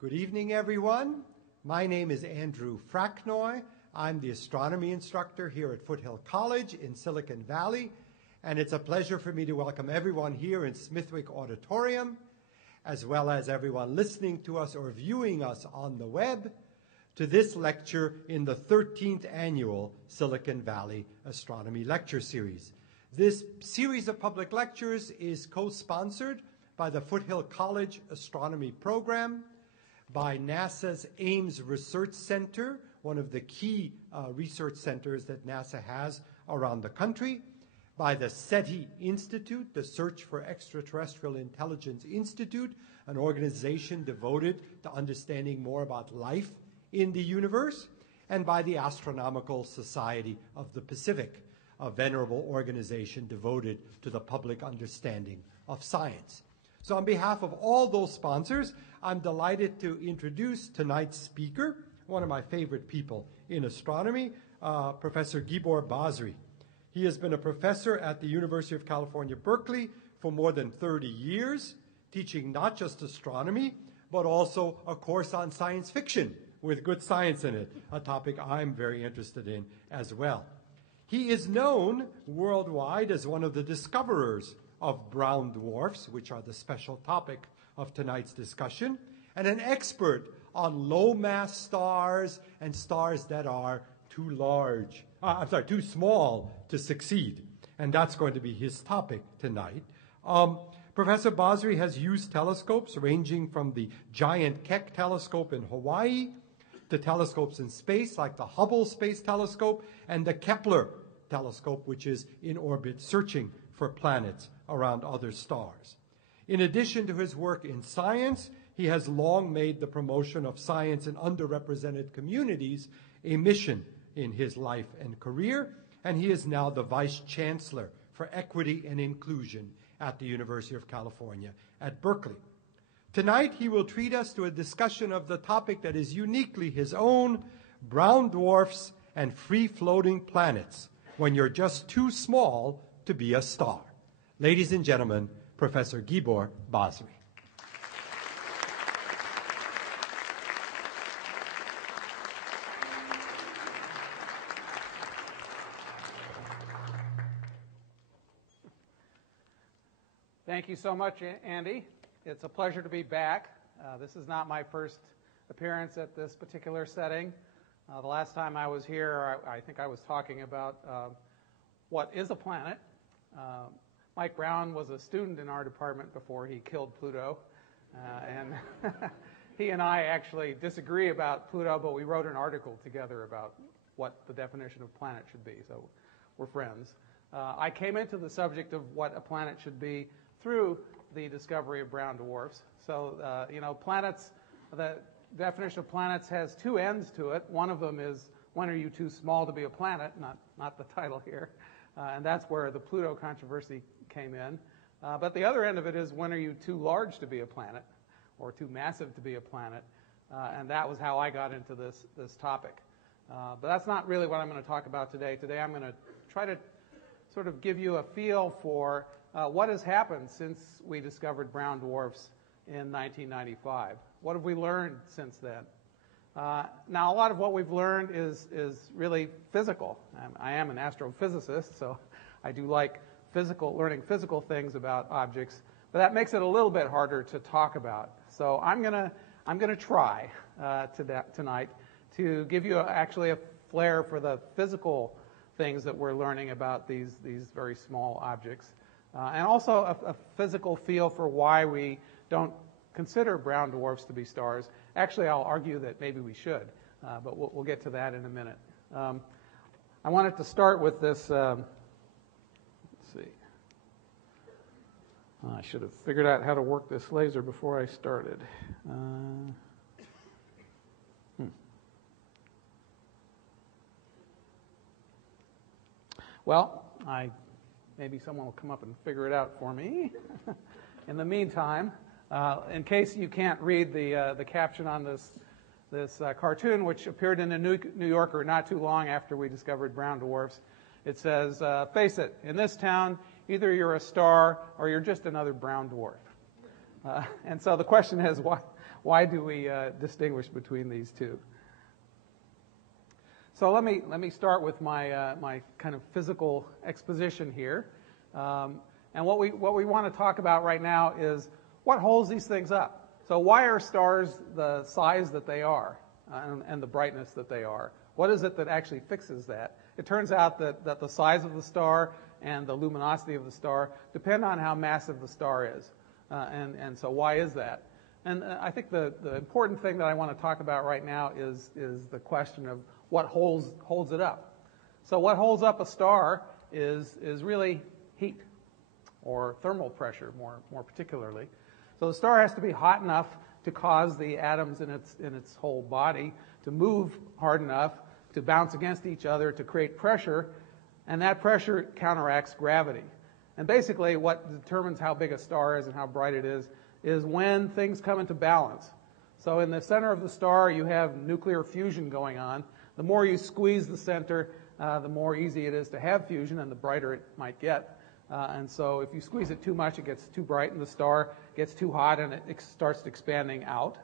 Good evening, everyone. My name is Andrew Fracknoy. I'm the astronomy instructor here at Foothill College in Silicon Valley, and it's a pleasure for me to welcome everyone here in Smithwick Auditorium, as well as everyone listening to us or viewing us on the web, to this lecture in the 13th annual Silicon Valley Astronomy Lecture Series. This series of public lectures is co-sponsored by the Foothill College Astronomy Program, by NASA's Ames Research Center, one of the key research centers that NASA has around the country, by the SETI Institute, the Search for Extraterrestrial Intelligence Institute, an organization devoted to understanding more about life in the universe, and by the Astronomical Society of the Pacific, a venerable organization devoted to the public understanding of science. So on behalf of all those sponsors, I'm delighted to introduce tonight's speaker, one of my favorite people in astronomy, Professor Gibor Basri. He has been a professor at the University of California, Berkeley for more than 30 years, teaching not just astronomy, but also a course on science fiction with good science in it, a topic I'm very interested in as well. He is known worldwide as one of the discoverers of brown dwarfs, which are the special topic of tonight's discussion, and an expert on low-mass stars and stars that are too small to succeed. And that's going to be his topic tonight. Professor Basri has used telescopes ranging from the giant Keck telescope in Hawaii to telescopes in space like the Hubble Space Telescope and the Kepler telescope, which is in orbit searching for planets around other stars. In addition to his work in science, he has long made the promotion of science in underrepresented communities a mission in his life and career, and he is now the Vice Chancellor for Equity and Inclusion at the University of California at Berkeley. Tonight, he will treat us to a discussion of the topic that is uniquely his own, brown dwarfs and free-floating planets, when you're just too small to be a star. Ladies and gentlemen, Professor Gibor Basri. Thank you so much, Andy. It's a pleasure to be back. This is not my first appearance at this particular setting. The last time I was here, I think I was talking about what is a planet. Mike Brown was a student in our department before he killed Pluto, and he and I actually disagree about Pluto, but we wrote an article together about what the definition of planet should be, so we're friends. I came into the subject of what a planet should be through the discovery of brown dwarfs. So, planets, the definition of planets has two ends to it. One of them is, when are you too small to be a planet? Not the title here. And that's where the Pluto controversy came in. But the other end of it is, when are you too large to be a planet, or too massive to be a planet? And that was how I got into this topic. But that's not really what I'm going to talk about today. Today I'm going to try to sort of give you a feel for what has happened since we discovered brown dwarfs in 1995. What have we learned since then? Now, a lot of what we've learned is really physical. I am an astrophysicist, so I do like learning physical things about objects, but that makes it a little bit harder to talk about. So I'm gonna try tonight to give you actually a flair for the physical things that we're learning about these very small objects, and also a physical feel for why we don't consider brown dwarfs to be stars. Actually, I'll argue that maybe we should, but we'll get to that in a minute. I wanted to start with this. Let's see. I should have figured out how to work this laser before I started. Well, maybe someone will come up and figure it out for me. In the meantime, in case you can't read the caption on this cartoon, which appeared in the New Yorker not too long after we discovered brown dwarfs, it says, face it, in this town, either you're a star or you're just another brown dwarf. And so the question is, why do we distinguish between these two? So let me start with my my kind of physical exposition here, and what we want to talk about right now is what holds these things up. So why are stars the size that they are and the brightness that they are? What is it that actually fixes that? It turns out that the size of the star and the luminosity of the star depend on how massive the star is, and so why is that? And I think the important thing that I want to talk about right now is the question of what holds it up. So what holds up a star is really heat, or thermal pressure more particularly. So the star has to be hot enough to cause the atoms in its whole body to move hard enough to bounce against each other to create pressure, and that pressure counteracts gravity. And basically what determines how big a star is and how bright it is when things come into balance. So in the center of the star you have nuclear fusion going on. The more you squeeze the center, the more easy it is to have fusion and the brighter it might get. And so if you squeeze it too much, it gets too bright and the star gets too hot and it starts expanding out.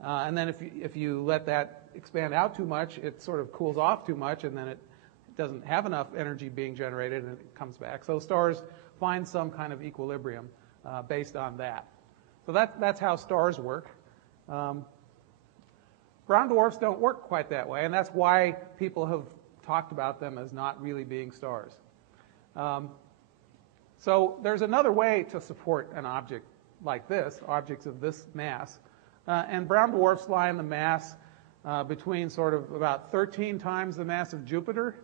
And then if you let that expand out too much, it sort of cools off too much, and then it doesn't have enough energy being generated and it comes back. So stars find some kind of equilibrium based on that. So that's how stars work. Brown dwarfs don't work quite that way, and that's why people have talked about them as not really being stars. So there's another way to support an object like this, objects of this mass, and brown dwarfs lie in the mass between sort of about 13 times the mass of Jupiter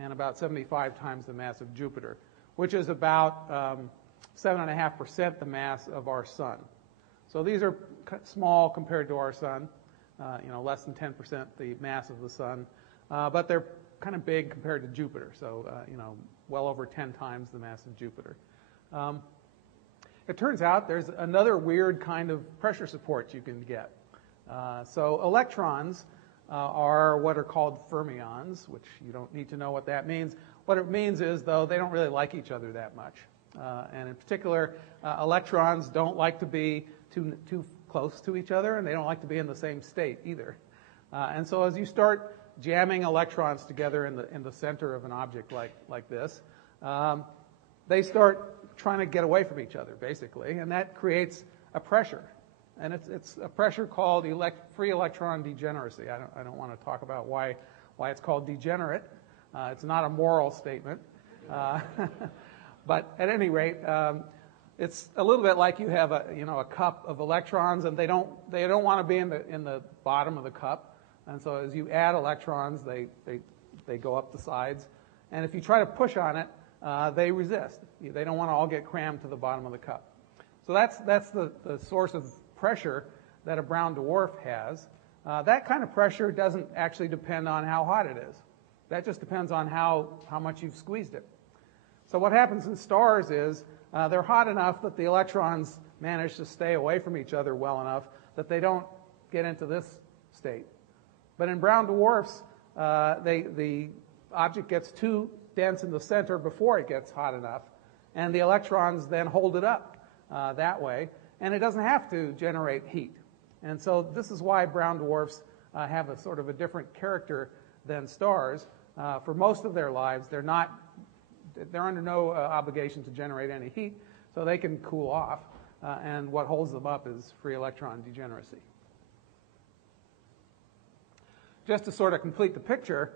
and about 75 times the mass of Jupiter, which is about 7.5% the mass of our sun. So these are small compared to our sun, less than 10% the mass of the sun, but they're kind of big compared to Jupiter, so well over 10 times the mass of Jupiter. It turns out there's another weird kind of pressure support you can get. So electrons are what are called fermions, which you don't need to know what that means. What it means is, though, they don't really like each other that much. And in particular, electrons don't like to be too close to each other, and they don't like to be in the same state either. And so as you start jamming electrons together in the center of an object like this, they start trying to get away from each other, basically, and that creates a pressure. And it's a pressure called free electron degeneracy. I don't want to talk about why it's called degenerate. It's not a moral statement. But at any rate, it's a little bit like you have a cup of electrons, and they don't want to be in the bottom of the cup. And so as you add electrons, they go up the sides. And if you try to push on it, they resist. They don't want to all get crammed to the bottom of the cup. So that's the source of pressure that a brown dwarf has. That kind of pressure doesn't actually depend on how hot it is. That just depends on how much you've squeezed it. So what happens in stars is they're hot enough that the electrons manage to stay away from each other well enough that they don't get into this state. But in brown dwarfs, the object gets too dense in the center before it gets hot enough, and the electrons then hold it up that way, and it doesn't have to generate heat. And so this is why brown dwarfs have a sort of a different character than stars. For most of their lives, they're under no obligation to generate any heat, so they can cool off, and what holds them up is free electron degeneracy. Just to sort of complete the picture,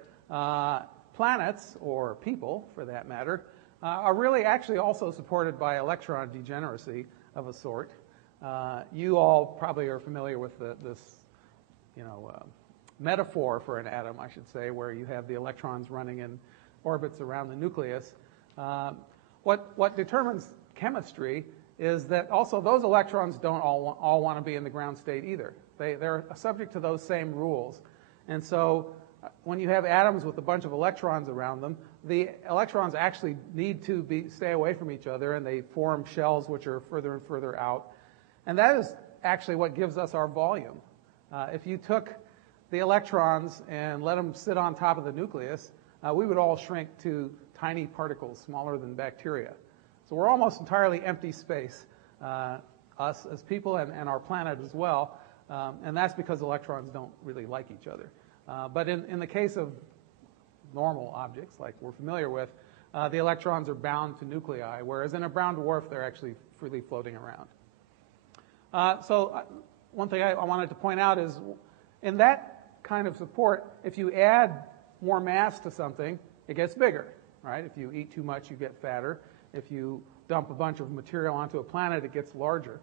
planets, or people for that matter, are really actually also supported by electron degeneracy of a sort. You all probably are familiar with this metaphor for an atom, I should say, where you have the electrons running in orbits around the nucleus. What determines chemistry is that also those electrons don't all want to be in the ground state either. They're subject to those same rules. And so when you have atoms with a bunch of electrons around them, the electrons actually need to stay away from each other, and they form shells which are further and further out. And that is actually what gives us our volume. If you took the electrons and let them sit on top of the nucleus, we would all shrink to tiny particles smaller than bacteria. So we're almost entirely empty space, us as people and our planet as well. And that's because electrons don't really like each other. But in the case of normal objects, like we're familiar with, the electrons are bound to nuclei, whereas in a brown dwarf, they're actually freely floating around. So one thing I wanted to point out is, in that kind of support, if you add more mass to something, it gets bigger, right? If you eat too much, you get fatter. If you dump a bunch of material onto a planet, it gets larger.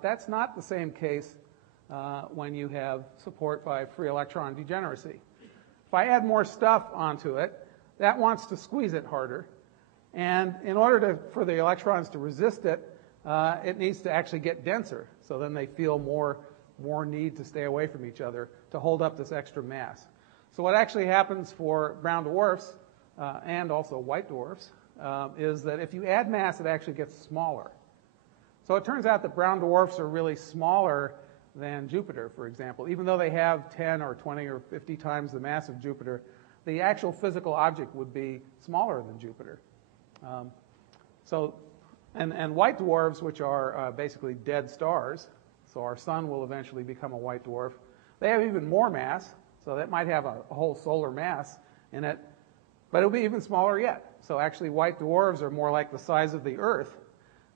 That's not the same case when you have support by free electron degeneracy. If I add more stuff onto it, that wants to squeeze it harder. And in order for the electrons to resist it, it needs to actually get denser. So then they feel more need to stay away from each other to hold up this extra mass. So what actually happens for brown dwarfs and also white dwarfs is that if you add mass, it actually gets smaller. So it turns out that brown dwarfs are really smaller than Jupiter, for example. Even though they have 10 or 20 or 50 times the mass of Jupiter, the actual physical object would be smaller than Jupiter. And white dwarfs, which are basically dead stars, so our sun will eventually become a white dwarf, they have even more mass, so that might have a whole solar mass in it, but it'll be even smaller yet. So actually white dwarfs are more like the size of the Earth,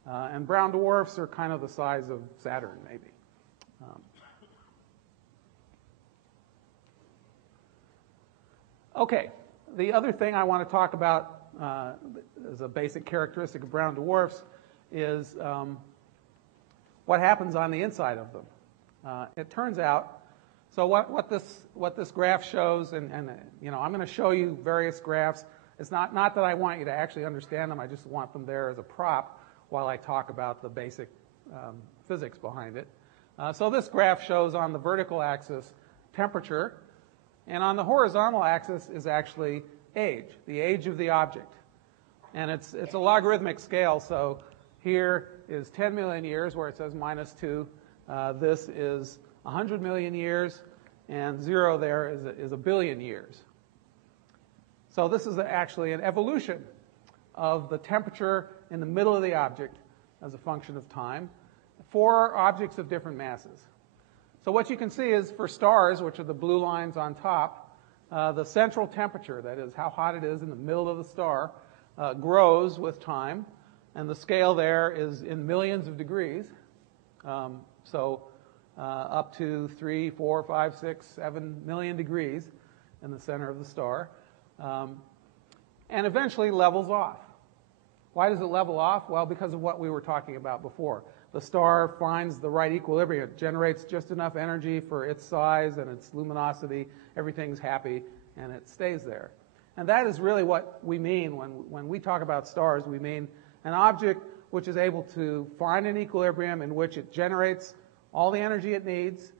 and brown dwarfs are kind of the size of Saturn, maybe. Okay, the other thing I want to talk about as a basic characteristic of brown dwarfs is what happens on the inside of them. It turns out, so what this graph shows, and you know, I'm going to show you various graphs. It's not that I want you to actually understand them. I just want them there as a prop while I talk about the basic physics behind it. So this graph shows on the vertical axis temperature, and on the horizontal axis is actually age, the age of the object. And it's a logarithmic scale, so here is 10 million years where it says -2. This is 100 million years, and 0 there is a billion years. So this is actually an evolution of the temperature in the middle of the object as a function of time for objects of different masses. So what you can see is for stars, which are the blue lines on top, the central temperature, that is how hot it is in the middle of the star, grows with time, and the scale there is in millions of degrees. Up to 3, 4, 5, 6, 7 million degrees in the center of the star, and eventually levels off. Why does it level off? Well, because of what we were talking about before. The star finds the right equilibrium. It generates just enough energy for its size and its luminosity. Everything's happy, and it stays there. And that is really what we mean when we talk about stars. We mean an object which is able to find an equilibrium in which it generates all the energy it needs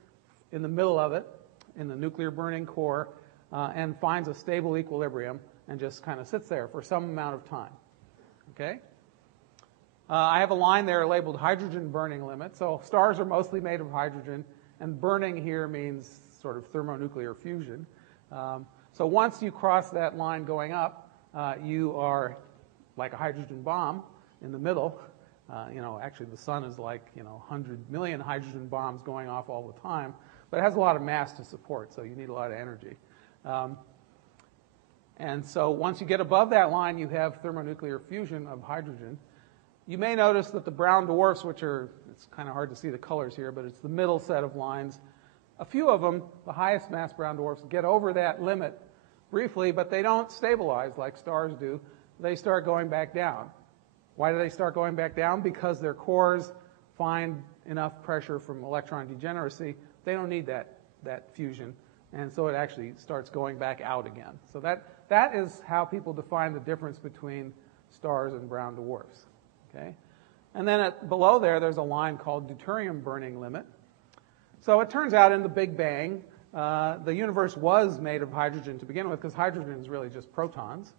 in the middle of it, in the nuclear burning core, and finds a stable equilibrium and just kind of sits there for some amount of time. Okay? I have a line there labeled hydrogen burning limit. So stars are mostly made of hydrogen, and burning here means sort of thermonuclear fusion. So once you cross that line going up, you are like a hydrogen bomb in the middle. Actually the sun is like 100 million hydrogen bombs going off all the time, but it has a lot of mass to support, so you need a lot of energy. And so once you get above that line, you have thermonuclear fusion of hydrogen. You may notice that the brown dwarfs, which are, it's kind of hard to see the colors here, but it's the middle set of lines. A few of them, the highest mass brown dwarfs, get over that limit briefly, but they don't stabilize like stars do. They start going back down. Why do they start going back down? Because their cores find enough pressure from electron degeneracy. They don't need that fusion, and so it actually starts going back out again. So that is how people define the difference between stars and brown dwarfs. Okay? And then below there's a line called deuterium burning limit. So it turns out in the Big Bang, the universe was made of hydrogen to begin with, because hydrogen is really just protons.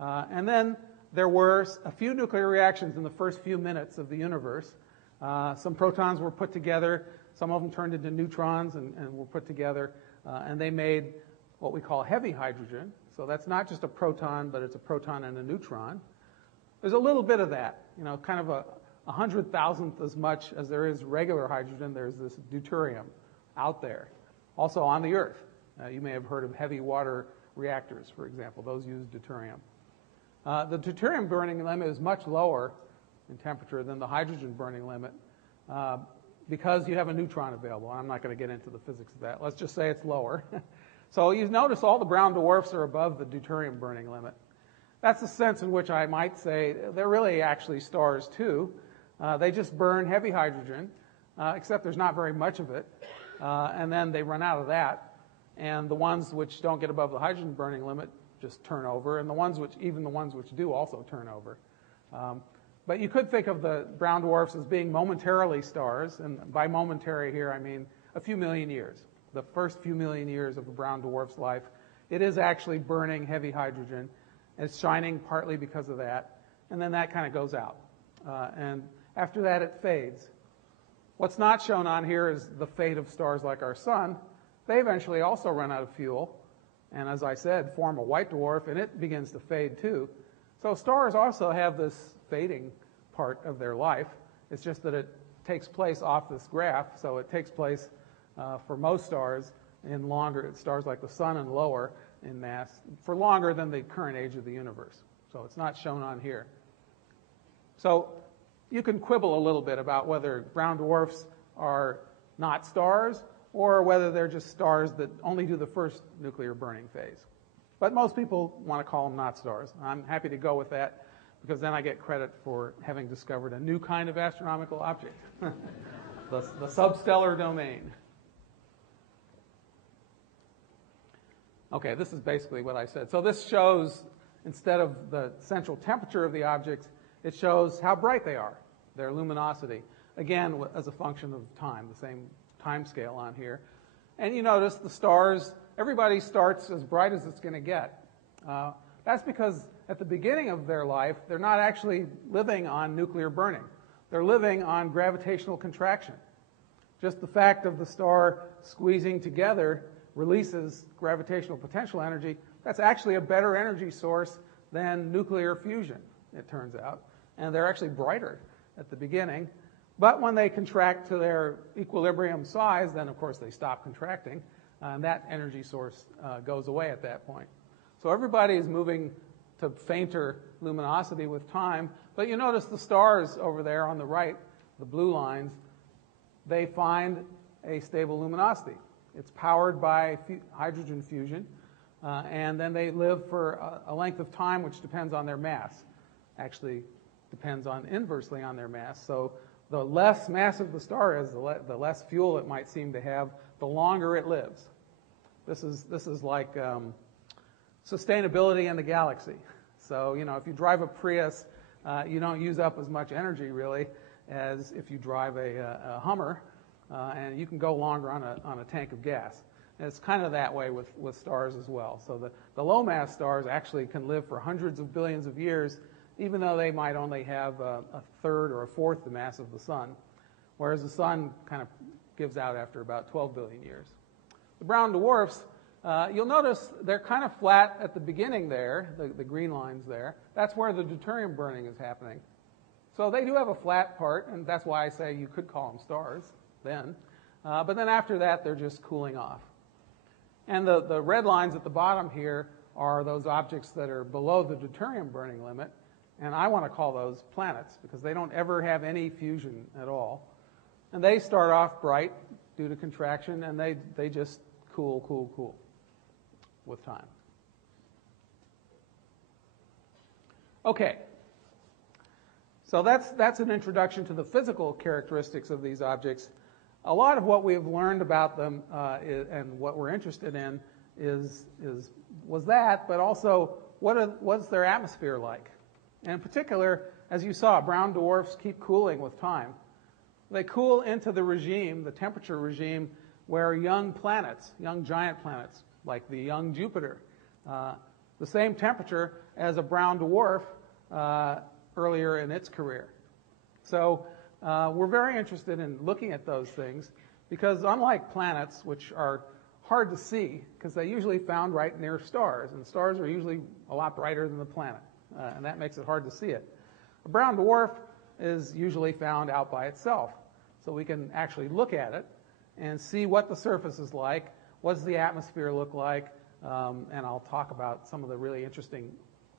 And then there were a few nuclear reactions in the first few minutes of the universe. Some protons were put together. Some of them turned into neutrons and were put together. And they made what we call heavy hydrogen. So that's not just a proton, but it's a proton and a neutron. There's a little bit of that, kind of a 100,000th as much as there is regular hydrogen. There's this deuterium out there. Also on the Earth. You may have heard of heavy water reactors, for example. Those use deuterium. The deuterium burning limit is much lower in temperature than the hydrogen burning limit because you have a neutron available. I'm not going to get into the physics of that. Let's just say it's lower. So you notice all the brown dwarfs are above the deuterium burning limit. That's the sense in which I might say they're really actually stars too. They just burn heavy hydrogen, except there's not very much of it. And then they run out of that. And the ones which don't get above the hydrogen burning limit just turn over. And even the ones which do also turn over. But you could think of the brown dwarfs as being momentarily stars. And by momentary here, I mean a few million years. The first few million years of a brown dwarf's life, it is actually burning heavy hydrogen. It's shining partly because of that. And then that kind of goes out. And after that, it fades. What's not shown on here is the fate of stars like our sun. They eventually also run out of fuel. And as I said, form a white dwarf, and it begins to fade too. So stars also have this fading part of their life. It's just that it takes place off this graph. So it takes place for most stars in longer, stars like the sun and lower in mass, for longer than the current age of the universe. So it's not shown on here. So you can quibble a little bit about whether brown dwarfs are not stars or whether they're just stars that only do the first nuclear burning phase. But most people want to call them not stars. I'm happy to go with that because then I get credit for having discovered a new kind of astronomical object, the substellar domain. Okay, this is basically what I said. So this shows, instead of the central temperature of the objects, it shows how bright they are, their luminosity. Again, as a function of time, the same time scale on here. And you notice the stars, everybody starts as bright as it's going to get. That's because at the beginning of their life, they're not actually living on nuclear burning. They're living on gravitational contraction. Just the fact of the star squeezing together releases gravitational potential energy. That's actually a better energy source than nuclear fusion, it turns out. And they're actually brighter at the beginning. But when they contract to their equilibrium size, then of course they stop contracting, and that energy source goes away at that point. So everybody is moving to fainter luminosity with time. But you notice the stars over there on the right, the blue lines, they find a stable luminosity. It's powered by hydrogen fusion, and then they live for a length of time which depends on their mass. Actually, depends on inversely on their mass. So the less massive the star is, the less fuel it might seem to have, the longer it lives. This is like sustainability in the galaxy. So, you know, if you drive a Prius, you don't use up as much energy, really, as if you drive a Hummer, and you can go longer on a tank of gas. And it's kind of that way with stars as well. So the low-mass stars actually can live for hundreds of billions of years, even though they might only have a third or a fourth the mass of the sun, whereas the sun kind of gives out after about 12 billion years. The brown dwarfs, you'll notice they're kind of flat at the beginning there, the green lines there. That's where the deuterium burning is happening. So they do have a flat part, and that's why I say you could call them stars then. But then after that, they're just cooling off. And the red lines at the bottom here are those objects that are below the deuterium burning limit. And I want to call those planets because they don't ever have any fusion at all. And they start off bright due to contraction, and they just cool with time. Okay. So that's an introduction to the physical characteristics of these objects. A lot of what we've learned about them and what we're interested in was that, but also what's their atmosphere like? And in particular, as you saw, brown dwarfs keep cooling with time. They cool into the regime, the temperature regime, where young planets, young giant planets, like the young Jupiter, the same temperature as a brown dwarf earlier in its career. So we're very interested in looking at those things because unlike planets, which are hard to see because they're usually found right near stars, and stars are usually a lot brighter than the planet. And that makes it hard to see it. A brown dwarf is usually found out by itself. So we can actually look at it and see what the surface is like, what does the atmosphere look like, and I'll talk about some of the really interesting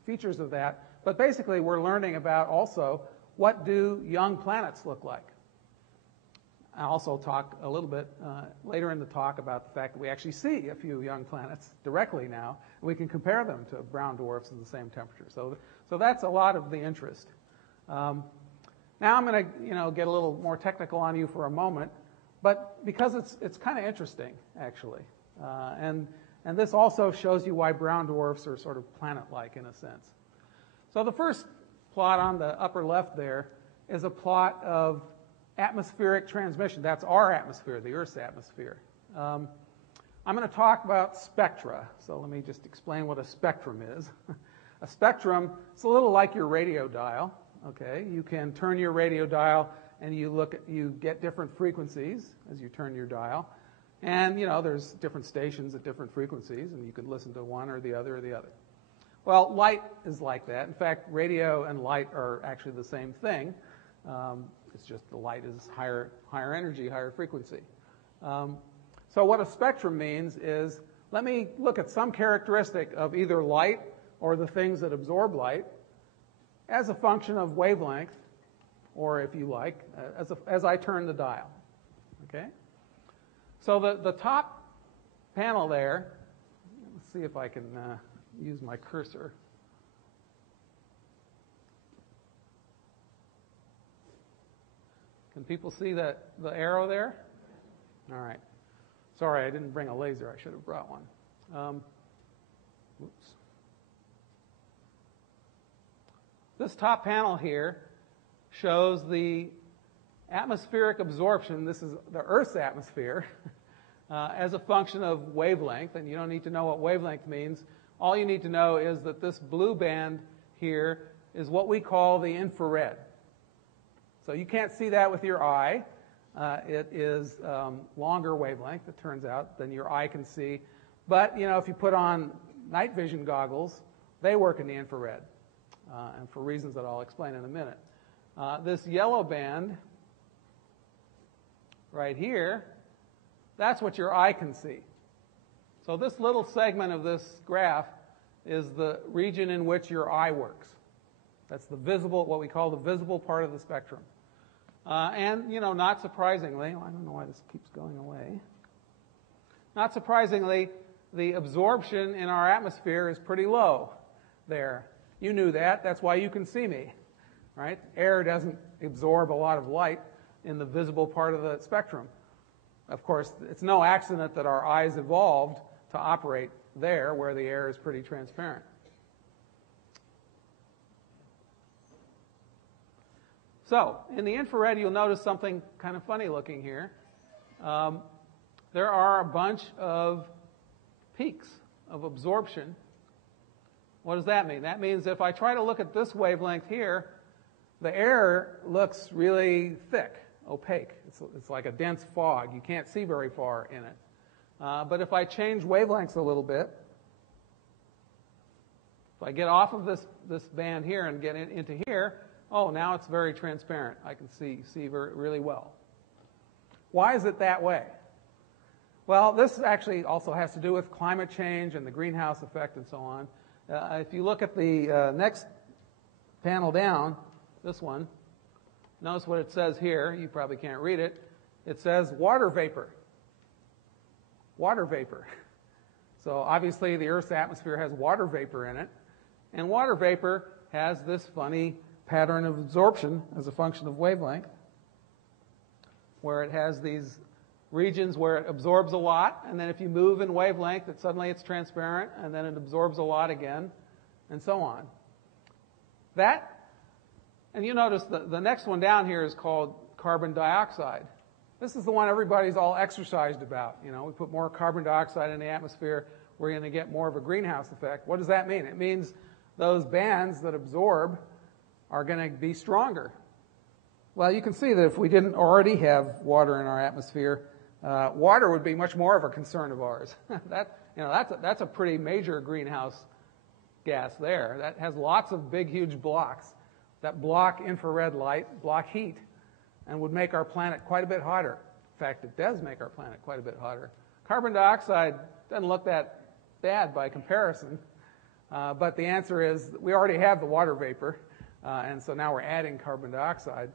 features of that. But basically, we're learning about also what do young planets look like. I'll also talk a little bit later in the talk about the fact that we actually see a few young planets directly now. We can compare them to brown dwarfs of the same temperature. So that's a lot of the interest. Now I'm going to get a little more technical on you for a moment, but because it's kind of interesting actually, and this also shows you why brown dwarfs are sort of planet-like in a sense. So the first plot on the upper left there is a plot of atmospheric transmission. That's our atmosphere, the Earth's atmosphere. I'm going to talk about spectra. So let me just explain what a spectrum is. A spectrum is a little like your radio dial. Okay, you can turn your radio dial and you get different frequencies as you turn your dial. And there's different stations at different frequencies, and you can listen to one or the other or the other. Well, light is like that. In fact, radio and light are actually the same thing. It's just the light is higher energy, higher frequency. So what a spectrum means is, let me look at some characteristic of either light or the things that absorb light as a function of wavelength, or if you like, as I turn the dial. Okay? So the top panel there, let's see if I can use my cursor. Can people see the arrow there? All right. Sorry, I didn't bring a laser. I should have brought one. Oops. This top panel here shows the atmospheric absorption. This is the Earth's atmosphere as a function of wavelength. And you don't need to know what wavelength means. All you need to know is that this blue band here is what we call the infrared. So you can't see that with your eye. It is longer wavelength, it turns out, than your eye can see. But, if you put on night vision goggles, they work in the infrared, and for reasons that I'll explain in a minute. This yellow band right here, that's what your eye can see. So this little segment of this graph is the region in which your eye works. That's the visible, what we call the visible part of the spectrum. And, not surprisingly, I don't know why this keeps going away. Not surprisingly, the absorption in our atmosphere is pretty low there. You knew that. That's why you can see me, right? Air doesn't absorb a lot of light in the visible part of the spectrum. Of course, it's no accident that our eyes evolved to operate there where the air is pretty transparent. So, in the infrared, you'll notice something kind of funny looking here. There are a bunch of peaks of absorption. What does that mean? That means if I try to look at this wavelength here, the air looks really thick, opaque. It's like a dense fog. You can't see very far in it. But if I change wavelengths a little bit, if I get off of this band here and get into here, oh, now it's very transparent. I can see really well. Why is it that way? Well, this actually also has to do with climate change and the greenhouse effect and so on. If you look at the next panel down, this one, notice what it says here. You probably can't read it. It says water vapor. Water vapor. So obviously the Earth's atmosphere has water vapor in it. And water vapor has this funny pattern of absorption as a function of wavelength, where it has these regions where it absorbs a lot, and then if you move in wavelength, suddenly it's transparent, and then it absorbs a lot again, and so on. And you notice the next one down here is called carbon dioxide. This is the one everybody's all exercised about. We put more carbon dioxide in the atmosphere, we're going to get more of a greenhouse effect. What does that mean? It means those bands that absorb are going to be stronger. Well, you can see that if we didn't already have water in our atmosphere, water would be much more of a concern of ours. That's a pretty major greenhouse gas there. That has lots of big, huge blocks that block infrared light, block heat, and would make our planet quite a bit hotter. In fact, it does make our planet quite a bit hotter. Carbon dioxide doesn't look that bad by comparison, but the answer is we already have the water vapor, and so now we're adding carbon dioxide.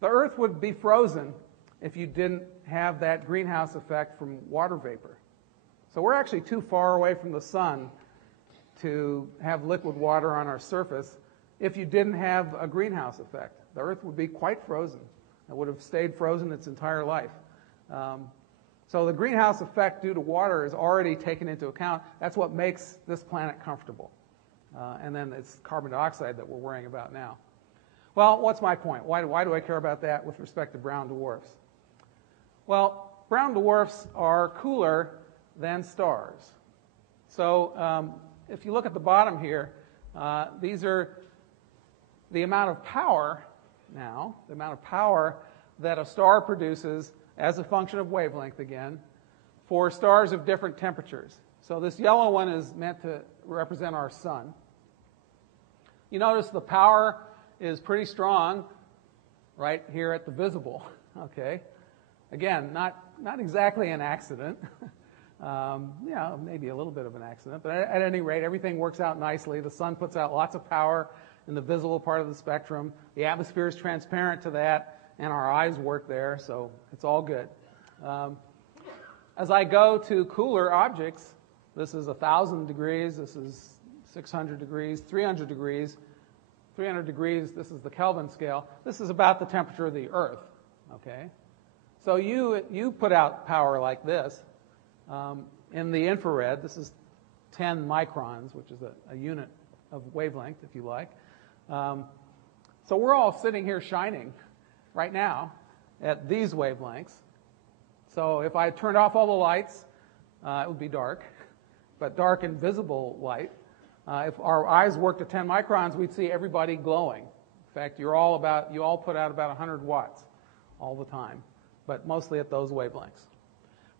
The Earth would be frozen if you didn't have that greenhouse effect from water vapor. So we're actually too far away from the sun to have liquid water on our surface if you didn't have a greenhouse effect. The Earth would be quite frozen. It would have stayed frozen its entire life. So the greenhouse effect due to water is already taken into account. That's what makes this planet comfortable. And then it's carbon dioxide that we're worrying about now. Well, what's my point? Why do I care about that with respect to brown dwarfs? Well, brown dwarfs are cooler than stars. So if you look at the bottom here, these are the amount of power now, the amount of power that a star produces as a function of wavelength again, for stars of different temperatures. So this yellow one is meant to represent our sun. You notice the power is pretty strong right here at the visible, okay? Again, not exactly an accident. Maybe a little bit of an accident, but at any rate, everything works out nicely. The sun puts out lots of power in the visible part of the spectrum. The atmosphere is transparent to that, and our eyes work there, so it's all good. As I go to cooler objects, this is 1,000 degrees, this is 600 degrees, 300 degrees. 300 degrees, this is the Kelvin scale. This is about the temperature of the Earth, okay? So you put out power like this in the infrared. This is 10 microns, which is a unit of wavelength, if you like. So we're all sitting here shining right now at these wavelengths. So if I turned off all the lights, it would be dark, but dark and visible light. If our eyes worked at 10 microns, we'd see everybody glowing. In fact, you all put out about 100 watts all the time, but mostly at those wavelengths.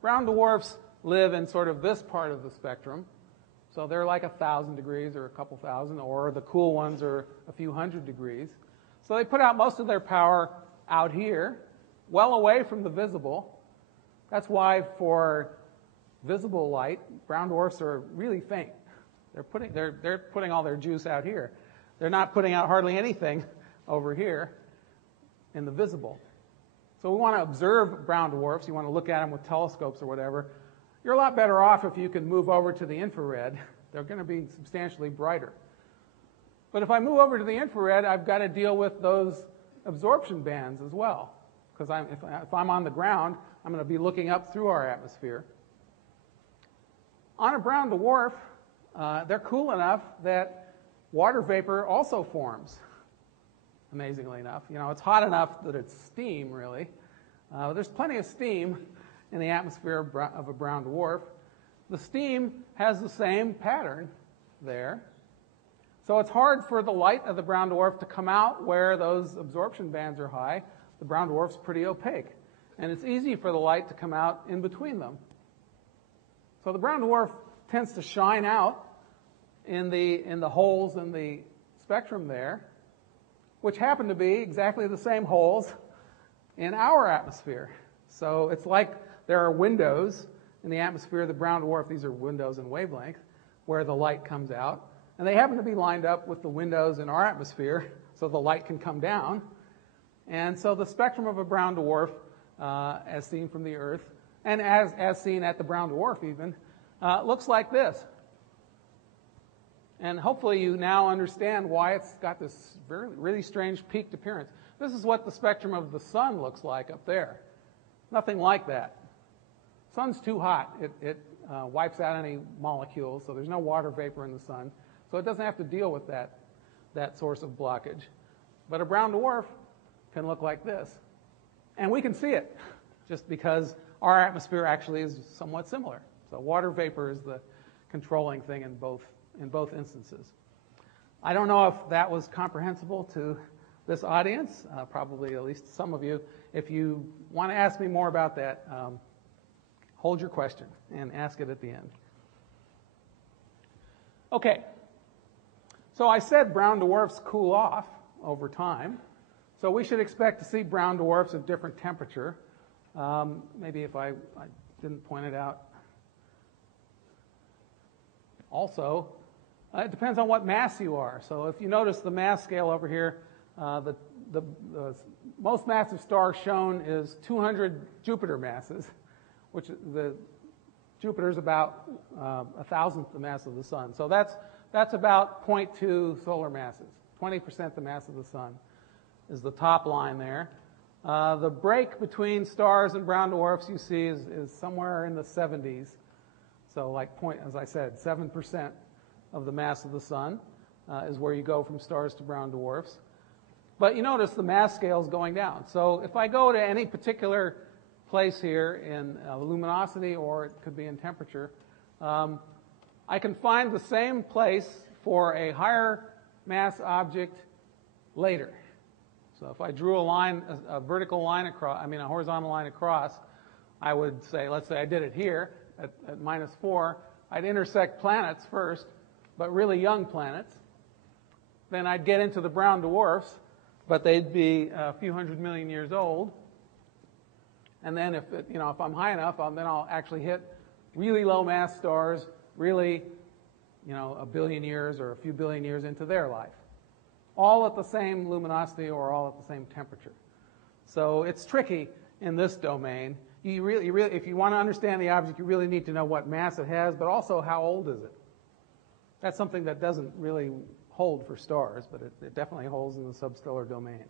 Brown dwarfs live in sort of this part of the spectrum, so they're like 1,000 degrees or a couple thousand, or the cool ones are a few hundred degrees. So they put out most of their power out here, well away from the visible. That's why for visible light, brown dwarfs are really faint. They're putting all their juice out here. They're not putting out hardly anything over here in the visible. So we want to observe brown dwarfs. You want to look at them with telescopes or whatever. You're a lot better off if you can move over to the infrared. They're going to be substantially brighter. But if I move over to the infrared, I've got to deal with those absorption bands as well. Because if I'm on the ground, I'm going to be looking up through our atmosphere. On a brown dwarf, they're cool enough that water vapor also forms, amazingly enough. It's hot enough that it's steam, really. There's plenty of steam in the atmosphere of a brown dwarf. The steam has the same pattern there. So it's hard for the light of the brown dwarf to come out where those absorption bands are high. The brown dwarf's pretty opaque. And it's easy for the light to come out in between them. So the brown dwarf tends to shine out in the holes in the spectrum there, which happen to be exactly the same holes in our atmosphere. So it's like there are windows in the atmosphere of the brown dwarf. These are windows in wavelength where the light comes out. And they happen to be lined up with the windows in our atmosphere so the light can come down. And so the spectrum of a brown dwarf, as seen from the Earth, and as seen at the brown dwarf even, looks like this. And hopefully you now understand why it's got this really strange peaked appearance. This is what the spectrum of the sun looks like up there. Nothing like that. Sun's too hot. It wipes out any molecules, so there's no water vapor in the sun. So it doesn't have to deal with that source of blockage. But a brown dwarf can look like this. And we can see it just because our atmosphere actually is somewhat similar. So water vapor is the controlling thing in both instances. I don't know if that was comprehensible to this audience, probably at least some of you. If you want to ask me more about that, hold your question and ask it at the end. Okay. So I said brown dwarfs cool off over time. So we should expect to see brown dwarfs of different temperature Maybe if I didn't point it out. Also, it depends on what mass you are. So if you notice the mass scale over here, the most massive star shown is 200 Jupiter masses, which Jupiter's about 1,000th the mass of the sun. So that's about 0.2 solar masses. 20% the mass of the sun is the top line there. The break between stars and brown dwarfs you see is somewhere in the 70s. So as I said, 7% of the mass of the sun is where you go from stars to brown dwarfs. But you notice the mass scale is going down. So if I go to any particular place here in luminosity, or it could be in temperature, I can find the same place for a higher mass object later. So if I drew a line, a vertical line across, a horizontal line across, I would say, let's say I did it here at -4, I'd intersect planets first, but really young planets. Then I'd get into the brown dwarfs, but they'd be a few 100 million years old. And then if I'm high enough, then I'll actually hit really low mass stars, really, a billion years or a few billion years into their life. All at the same luminosity or all at the same temperature. So it's tricky in this domain. You really, if you want to understand the object, you really need to know what mass it has, but also how old is it. That's something that doesn't really hold for stars, but it definitely holds in the substellar domain.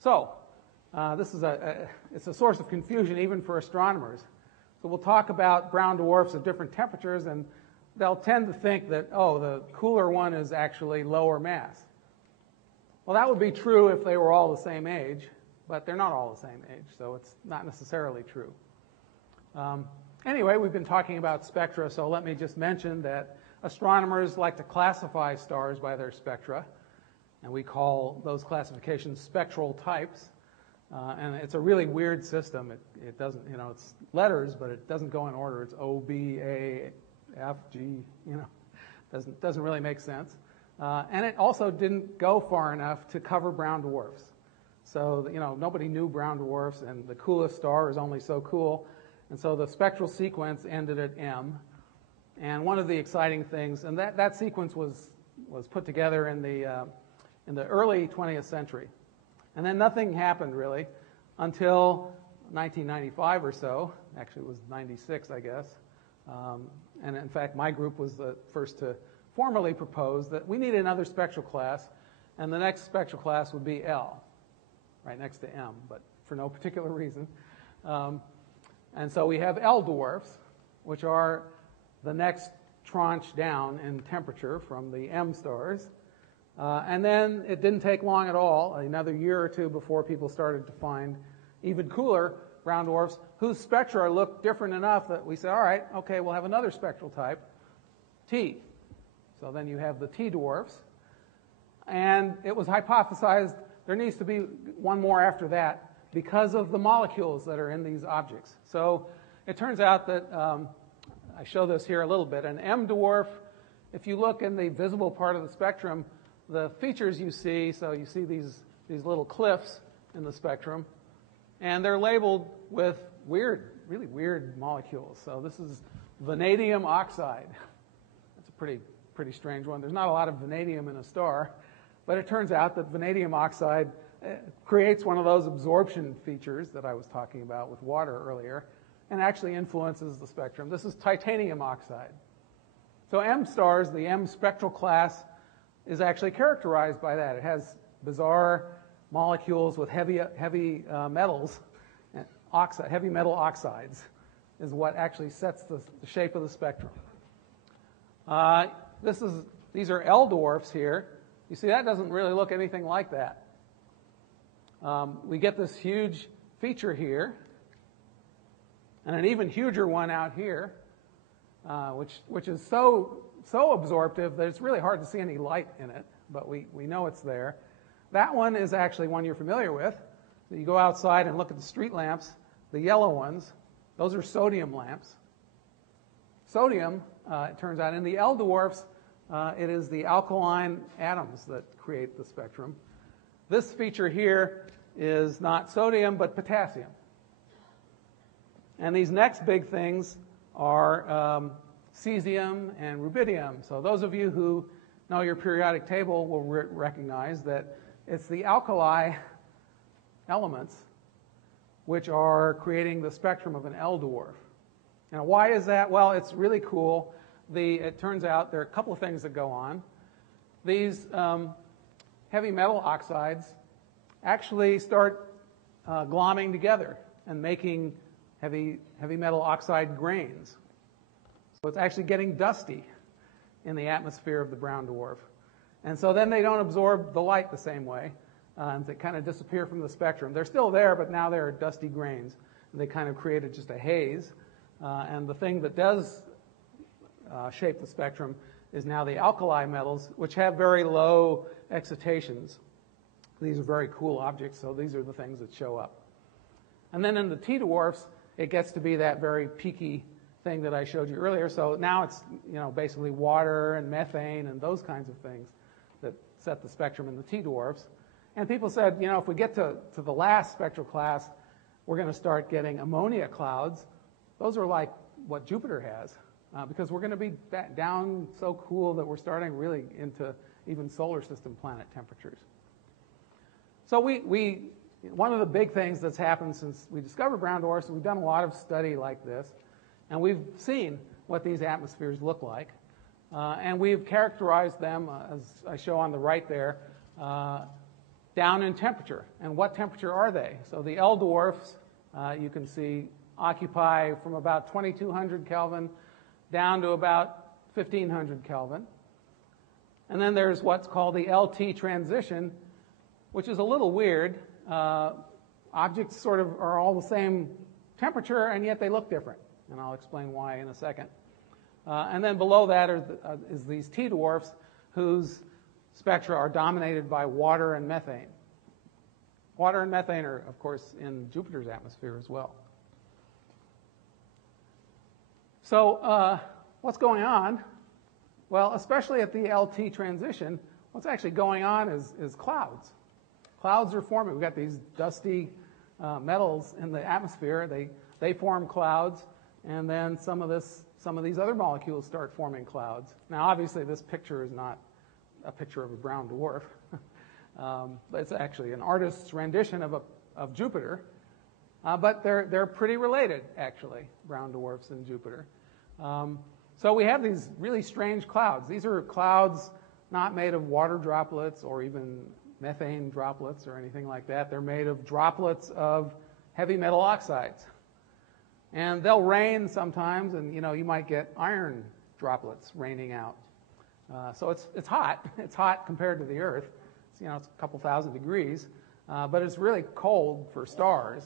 So this is it's a source of confusion even for astronomers. So we'll talk about brown dwarfs at different temperatures, and they'll tend to think that, the cooler one is actually lower mass. Well, that would be true if they were all the same age, but they're not all the same age, so it's not necessarily true. Anyway, we've been talking about spectra, so let me just mention that astronomers like to classify stars by their spectra, and we call those classifications spectral types. And it's a really weird system. It doesn't, it's letters, but it doesn't go in order. It's O, B, A, F, G, doesn't really make sense. And it also didn't go far enough to cover brown dwarfs. So, nobody knew brown dwarfs, and the coolest star is only so cool. And so the spectral sequence ended at M. And one of the exciting things, and that sequence was put together in the early 20th century. And then nothing happened, really, until 1995 or so. Actually, it was 96, I guess. And in fact, my group was the first to formally propose that we need another spectral class, and the next spectral class would be L, right next to M, but for no particular reason. And so we have L dwarfs, which are the next tranche down in temperature from the M stars. And then it didn't take long at all, another year or two before people started to find even cooler brown dwarfs whose spectra look different enough that we say, all right, okay, we'll have another spectral type, T. So then you have the T dwarfs. And it was hypothesized there needs to be one more after that because of the molecules that are in these objects. So it turns out that, I show this here a little bit, an M dwarf, if you look in the visible part of the spectrum, the features you see, so you see these little cliffs in the spectrum, and they're labeled with really weird molecules. So this is vanadium oxide. That's a pretty strange one. There's not a lot of vanadium in a star, but it turns out that vanadium oxide creates one of those absorption features that I was talking about with water earlier, and actually influences the spectrum. This is titanium oxide. So M stars, the M spectral class, is actually characterized by that. It has bizarre molecules with heavy metals. Heavy metal oxides is what actually sets the shape of the spectrum. These are L dwarfs here. You see, that doesn't really look anything like that. We get this huge feature here, and an even huger one out here, which is so absorptive that it's really hard to see any light in it, but we know it's there. That one is actually one you're familiar with. So you go outside and look at the street lamps, the yellow ones, those are sodium lamps. Sodium, it turns out, in the L dwarfs, it is the alkaline atoms that create the spectrum. This feature here is not sodium, but potassium. And these next big things are cesium and rubidium. So those of you who know your periodic table will recognize that it's the alkali elements which are creating the spectrum of an L dwarf. Now, why is that? Well, it's really cool. It turns out there are a couple of things that go on. These heavy metal oxides actually start glomming together and making heavy metal oxide grains. So it's actually getting dusty in the atmosphere of the brown dwarf. And so then they don't absorb the light the same way. And they kind of disappear from the spectrum. They're still there, but now they're dusty grains. And they kind of created just a haze. And the thing that does shape the spectrum is now the alkali metals, which have very low excitations. These are very cool objects, so these are the things that show up. And then in the T dwarfs, it gets to be that very peaky thing that I showed you earlier. So now it's basically water and methane and those kinds of things that set the spectrum in the T dwarfs. And people said, if we get to the last spectral class, we're going to start getting ammonia clouds. Those are like what Jupiter has, because we're going to be down so cool that we're starting really into even solar system planet temperatures. So one of the big things that's happened since we discovered brown dwarfs is we've done a lot of study like this, and we've seen what these atmospheres look like, and we've characterized them, as I show on the right there, down in temperature. And what temperature are they? So the L dwarfs, you can see, occupy from about 2200 Kelvin down to about 1500 Kelvin. And then there's what's called the LT transition, which is a little weird. Objects sort of are all the same temperature, and yet they look different. And I'll explain why in a second. And then below that is these T dwarfs, whose spectra are dominated by water and methane. Water and methane are, of course, in Jupiter's atmosphere as well. So what's going on? Well, especially at the LT transition, what's actually going on is clouds. Clouds are forming. We've got these dusty metals in the atmosphere. They form clouds, and then some of these other molecules start forming clouds. Now, obviously, this picture is not a picture of a brown dwarf. It's actually an artist's rendition of Jupiter. But they're pretty related, actually, brown dwarfs and Jupiter. So we have these really strange clouds. These are clouds not made of water droplets or even methane droplets or anything like that. They're made of droplets of heavy metal oxides. And they'll rain sometimes, and you might get iron droplets raining out. So it's hot. It's hot compared to the Earth. It's a couple thousand degrees, but it's really cold for stars.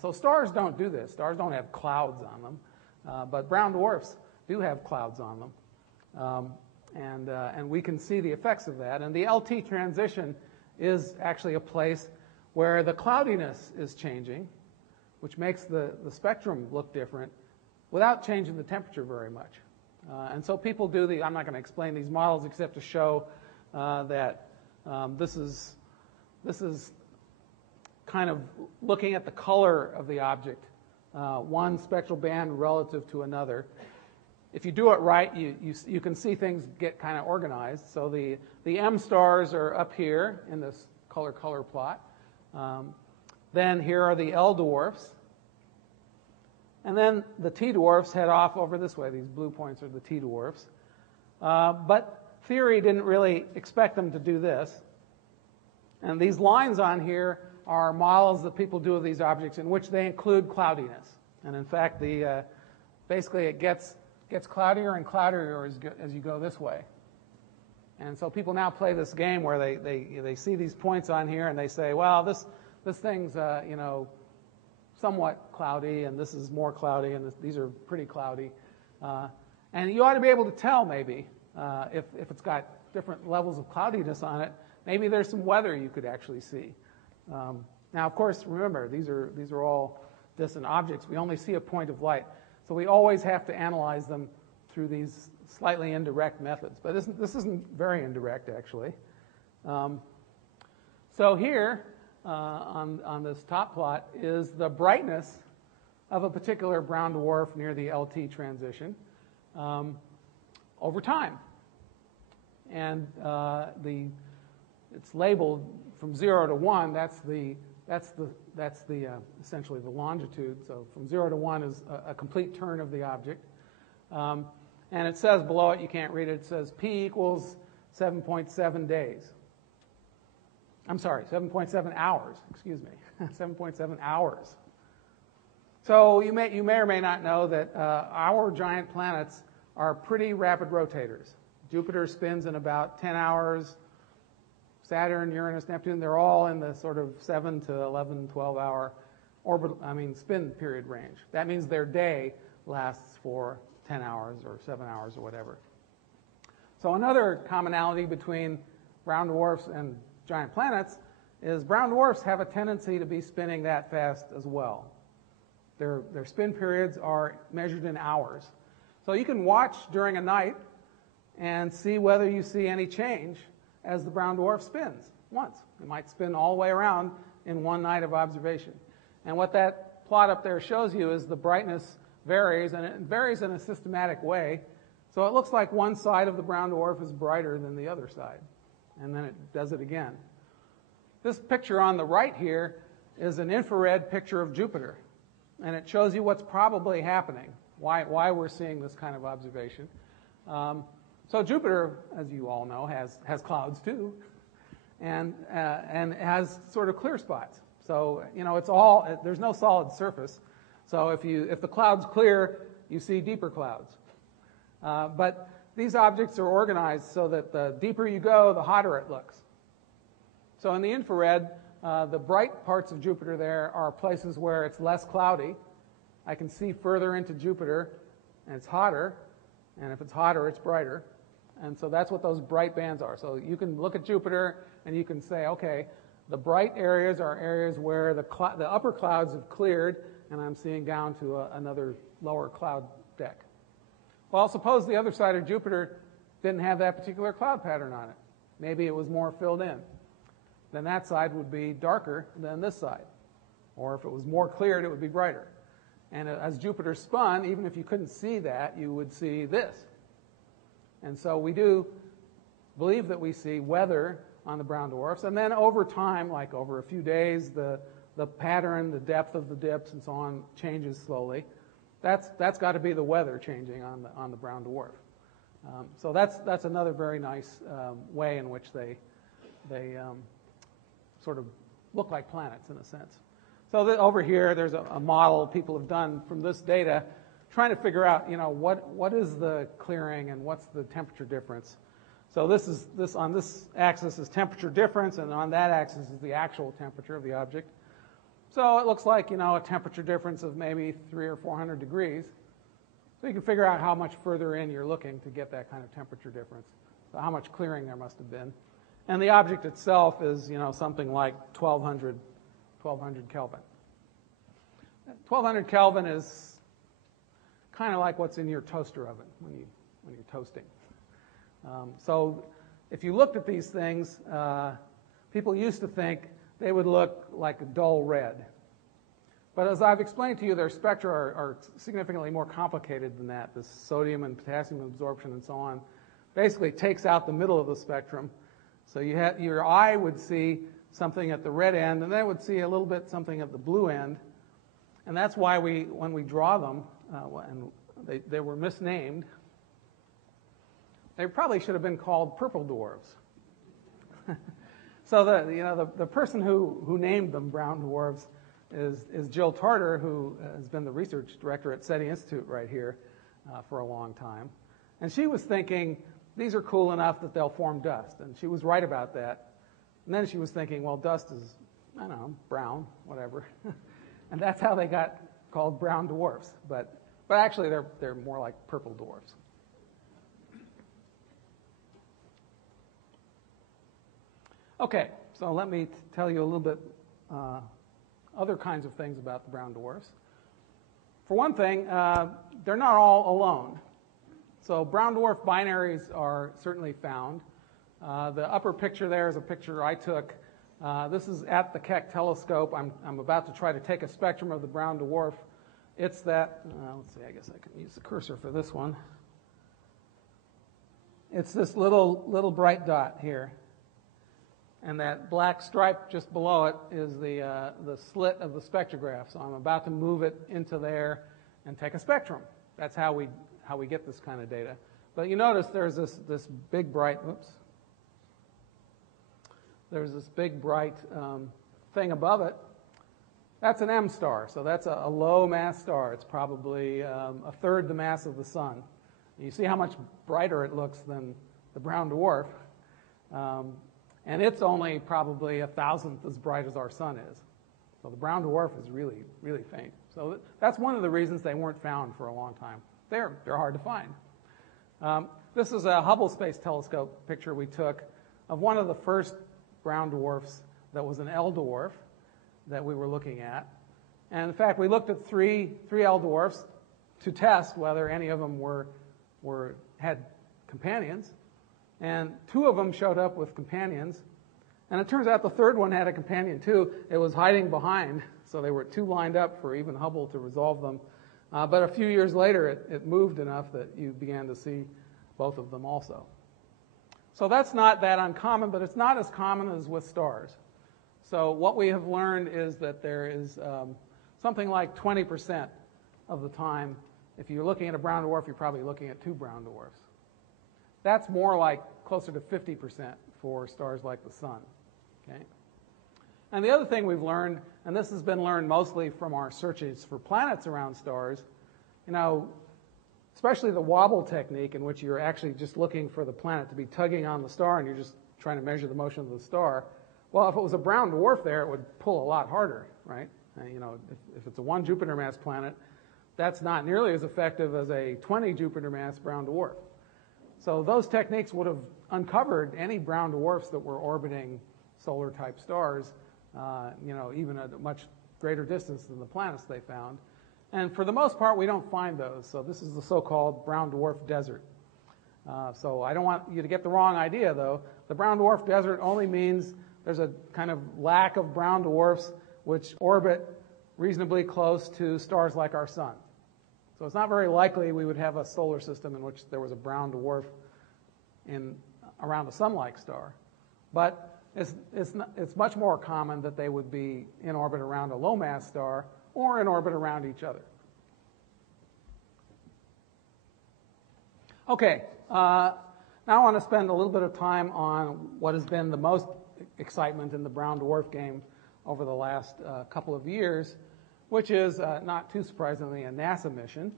So stars don't do this. Stars don't have clouds on them, but brown dwarfs do have clouds on them, and we can see the effects of that. And the LT transition is actually a place where the cloudiness is changing, which makes the spectrum look different without changing the temperature very much. And so people do I'm not going to explain these models except to show that this is kind of looking at the color of the object, one spectral band relative to another. If you do it right, you can see things get kind of organized. So the M stars are up here in this color plot. Then here are the L dwarfs. And then the T dwarfs head off over this way. These blue points are the T dwarfs. But theory didn't really expect them to do this. And these lines on here are models that people do of these objects in which they include cloudiness. And in fact, basically it gets cloudier and cloudier as you go this way. And so people now play this game where they see these points on here and they say, well, this thing's somewhat cloudy, and this is more cloudy, and these are pretty cloudy. And you ought to be able to tell maybe if it's got different levels of cloudiness on it. Maybe there's some weather you could actually see. Now, of course, remember, these are all distant objects. We only see a point of light. So we always have to analyze them through these slightly indirect methods. But this isn't very indirect, actually. So here, on this top plot, is the brightness of a particular brown dwarf near the LT transition over time. And it's labeled from 0 to 1. That's essentially the longitude. So from 0 to 1 is a complete turn of the object. And it says below it, you can't read it, it says P equals 7.7 days. I'm sorry, 7.7 hours, excuse me, 7.7 hours. So you may or may not know that our giant planets are pretty rapid rotators. Jupiter spins in about 10 hours. Saturn, Uranus, Neptune, they're all in the sort of 7 to 11, 12-hour spin period range. That means their day lasts for 10 hours or 7 hours or whatever. So another commonality between brown dwarfs and giant planets is brown dwarfs have a tendency to be spinning that fast as well. Their spin periods are measured in hours. So you can watch during a night and see whether you see any change as the brown dwarf spins once. It might spin all the way around in one night of observation. And what that plot up there shows you is the brightness varies, and it varies in a systematic way. So it looks like one side of the brown dwarf is brighter than the other side. And then it does it again. This picture on the right here is an infrared picture of Jupiter. And it shows you what's probably happening, why we're seeing this kind of observation. So Jupiter, as you all know, has clouds too, and has sort of clear spots. So there's no solid surface. So if the cloud's clear, you see deeper clouds. But these objects are organized so that the deeper you go, the hotter it looks. So in the infrared, the bright parts of Jupiter there are places where it's less cloudy. I can see further into Jupiter, and it's hotter. And if it's hotter, it's brighter. And so that's what those bright bands are. So you can look at Jupiter, and you can say, okay, the bright areas are areas where the upper clouds have cleared, and I'm seeing down to another lower cloud deck. Well, suppose the other side of Jupiter didn't have that particular cloud pattern on it. Maybe it was more filled in. Then that side would be darker than this side. Or if it was more cleared, it would be brighter. And as Jupiter spun, even if you couldn't see that, you would see this. And so we do believe that we see weather on the brown dwarfs. And then over time, like over a few days, the pattern, the depth of the dips and so on changes slowly. That's got to be the weather changing on the brown dwarf. So that's another very nice way in which they sort of look like planets in a sense. So over here, there's a model people have done from this data, trying to figure out, what is the clearing and what's the temperature difference. So this on this axis is temperature difference, and on that axis is the actual temperature of the object. So it looks like, a temperature difference of maybe 300 or 400 degrees. So you can figure out how much further in you're looking to get that kind of temperature difference. So how much clearing there must have been. And the object itself is, something like 1200 Kelvin. 1200 Kelvin is kind of like what's in your toaster oven when you're toasting. So if you looked at these things, people used to think they would look like a dull red. But as I've explained to you, their spectra are significantly more complicated than that. This sodium and potassium absorption and so on basically takes out the middle of the spectrum. So your eye would see something at the red end, and then it would see a little bit something at the blue end. And that's why when we draw them, and they were misnamed, they probably should have been called purple dwarfs. So the person who named them brown dwarfs is Jill Tarter, who has been the research director at SETI Institute right here for a long time. And she was thinking, these are cool enough that they'll form dust. And she was right about that. And then she was thinking, well, dust is, brown, whatever. And that's how they got called brown dwarfs. But actually, they're more like purple dwarfs. Okay, so let me tell you a little bit other kinds of things about the brown dwarfs. For one thing, they're not all alone. So brown dwarf binaries are certainly found. The upper picture there is a picture I took. This is at the Keck telescope. I'm about to try to take a spectrum of the brown dwarf It's that, let's see, I guess I can use the cursor for this one. It's this little bright dot here. And that black stripe just below it is the slit of the spectrograph. So I'm about to move it into there and take a spectrum. That's how we get this kind of data. But you notice there's this big bright, there's this big bright thing above it. That's an M star, so that's a low mass star. It's probably a third the mass of the sun. You see how much brighter it looks than the brown dwarf. And it's only probably 1,000th as bright as our sun is. So the brown dwarf is really, really faint. So that's one of the reasons they weren't found for a long time. They're hard to find. This is a Hubble Space Telescope picture we took of one of the first brown dwarfs that was an L dwarf that we were looking at. And in fact, we looked at three L dwarfs to test whether any of them had companions. And 2 of them showed up with companions. And it turns out the third one had a companion too. It was hiding behind, so they were 2 lined up for even Hubble to resolve them. But a few years later, it moved enough that you began to see both of them also. So that's not that uncommon, but it's not as common as with stars. So what we have learned is that there is something like 20% of the time, if you're looking at a brown dwarf, you're probably looking at 2 brown dwarfs. That's more like closer to 50% for stars like the sun. Okay? And the other thing we've learned, and this has been learned mostly from our searches for planets around stars, especially the wobble technique in which you're actually just looking for the planet to be tugging on the star and you're just trying to measure the motion of the star. Well, if it was a brown dwarf there, it would pull a lot harder, right? If it's a 1 Jupiter mass planet, that's not nearly as effective as a 20 Jupiter mass brown dwarf. So those techniques would have uncovered any brown dwarfs that were orbiting solar-type stars, even at a much greater distance than the planets they found. And for the most part, we don't find those. So this is the so-called brown dwarf desert. So I don't want you to get the wrong idea, though. The brown dwarf desert only means there's a kind of lack of brown dwarfs which orbit reasonably close to stars like our sun. So it's not very likely we would have a solar system in which there was a brown dwarf around a sun-like star. But it's much more common that they would be in orbit around a low-mass star or in orbit around each other. Okay, now I want to spend a little bit of time on what has been the most excitement in the brown dwarf game over the last couple of years, which is, not too surprisingly, a NASA mission.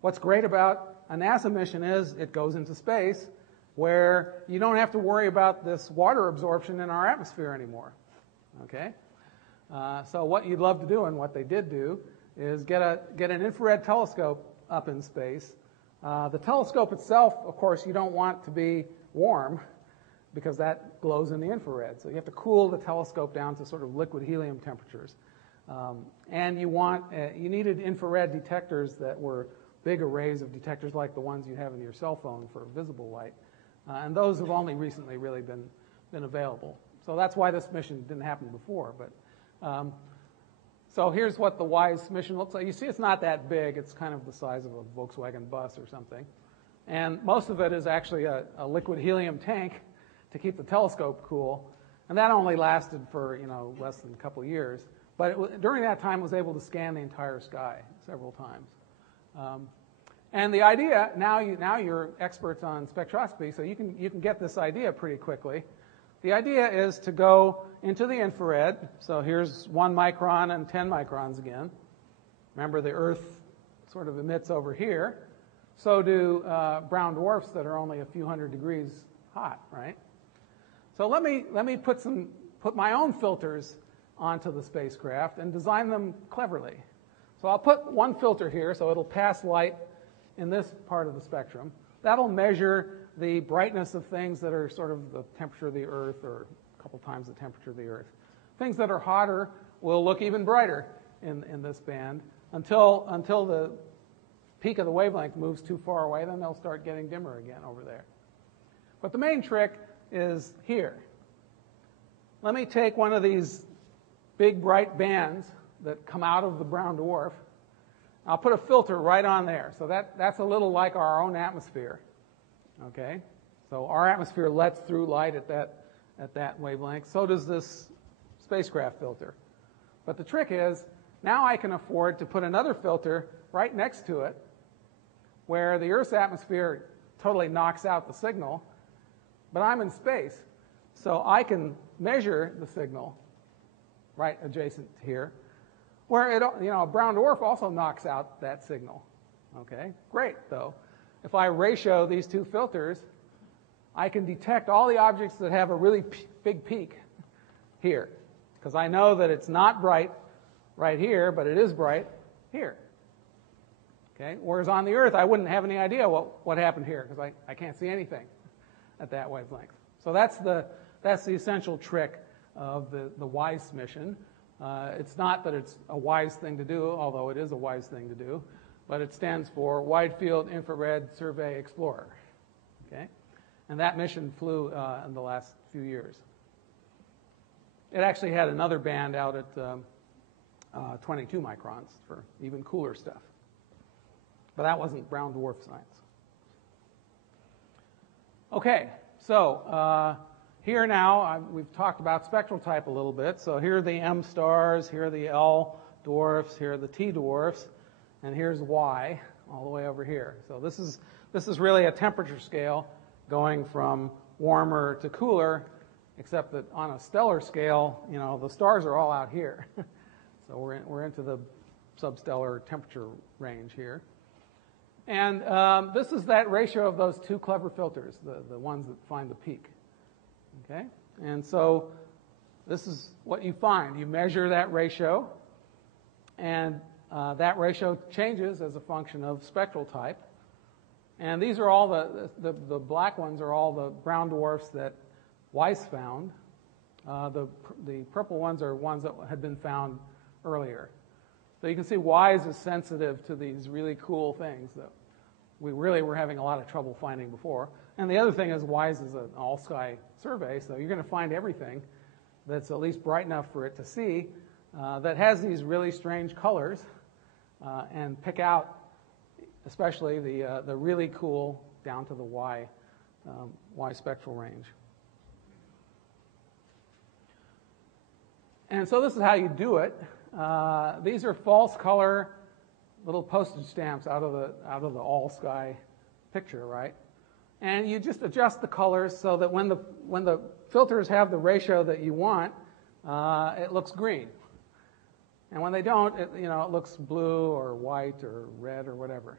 What's great about a NASA mission is it goes into space where you don't have to worry about this water absorption in our atmosphere anymore. Okay? So what you'd love to do, and what they did do, is get an infrared telescope up in space. The telescope itself, of course, you don't want to be warm because that glows in the infrared. So you have to cool the telescope down to sort of liquid helium temperatures. And you needed infrared detectors that were big arrays of detectors like the ones you have in your cell phone for visible light. And those have only recently really been available. So that's why this mission didn't happen before. But so here's what the WISE mission looks like. You see it's not that big. It's kind of the size of a Volkswagen bus or something. And most of it is actually a liquid helium tank to keep the telescope cool. And that only lasted for less than a couple of years. But during that time, was able to scan the entire sky several times. And the idea, now you're experts on spectroscopy, so you can get this idea pretty quickly. The idea is to go into the infrared. So here's 1 micron and 10 microns again. Remember, the Earth sort of emits over here. So do brown dwarfs that are only a few hundred degrees hot, right? So let me put my own filters onto the spacecraft and design them cleverly. So I'll put one filter here, so it'll pass light in this part of the spectrum. That'll measure the brightness of things that are sort of the temperature of the Earth, or a couple times the temperature of the Earth. Things that are hotter will look even brighter in this band until the peak of the wavelength moves too far away, then they'll start getting dimmer again over there. But the main trick is here. Let me take one of these big bright bands that come out of the brown dwarf, I'll put a filter right on there. So that's a little like our own atmosphere. Okay? So our atmosphere lets through light at that wavelength. So does this spacecraft filter. But the trick is, now I can afford to put another filter right next to it, where the Earth's atmosphere totally knocks out the signal, but I'm in space. So I can measure the signal right adjacent here, where a brown dwarf also knocks out that signal. Okay, great though. If I ratio these two filters, I can detect all the objects that have a really big peak here, because I know that it's not bright right here, but it is bright here. Okay, whereas on the Earth, I wouldn't have any idea what happened here, because I can't see anything at that wavelength. So that's the essential trick of the WISE mission. It's not that it's a wise thing to do, although it is a wise thing to do, but it stands for Wide Field Infrared Survey Explorer. Okay, and that mission flew in the last few years. It actually had another band out at 22 microns for even cooler stuff. But that wasn't brown dwarf science. Okay, so here now, we've talked about spectral type a little bit. So here are the M stars, here are the L dwarfs, here are the T dwarfs, and here's Y all the way over here. So this is really a temperature scale going from warmer to cooler, except that on a stellar scale, the stars are all out here. So we're into the substellar temperature range here. And this is that ratio of those two clever filters, the ones that find the peak. Okay? And so this is what you find. You measure that ratio, and that ratio changes as a function of spectral type. And these are all the black ones are all the brown dwarfs that Weiss found. The purple ones are ones that had been found earlier. So you can see WISE is sensitive to these really cool things that we really were having a lot of trouble finding before. And the other thing is WISE is an all-sky survey, so you're going to find everything that's at least bright enough for it to see that has these really strange colors and pick out especially the really cool down to the Y spectral range. And so this is how you do it. These are false color little postage stamps out of the all sky picture, right? And you just adjust the colors so that when the filters have the ratio that you want, it looks green. And when they don't, it looks blue or white or red or whatever.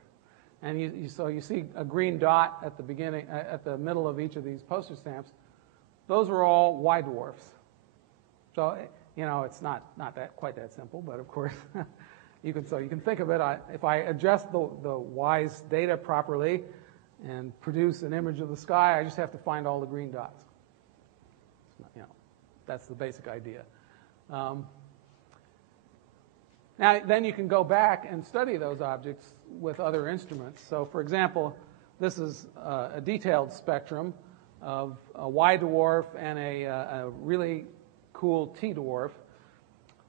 And so you see a green dot at the beginning, at the middle of each of these postage stamps. Those are all Y dwarfs. So it's not quite that simple, but of course you can think of it. If I adjust the WISE data properly and produce an image of the sky, I just have to find all the green dots. That's the basic idea. Now, then you can go back and study those objects with other instruments. So, for example, this is a detailed spectrum of a Y dwarf and a really cool T dwarf.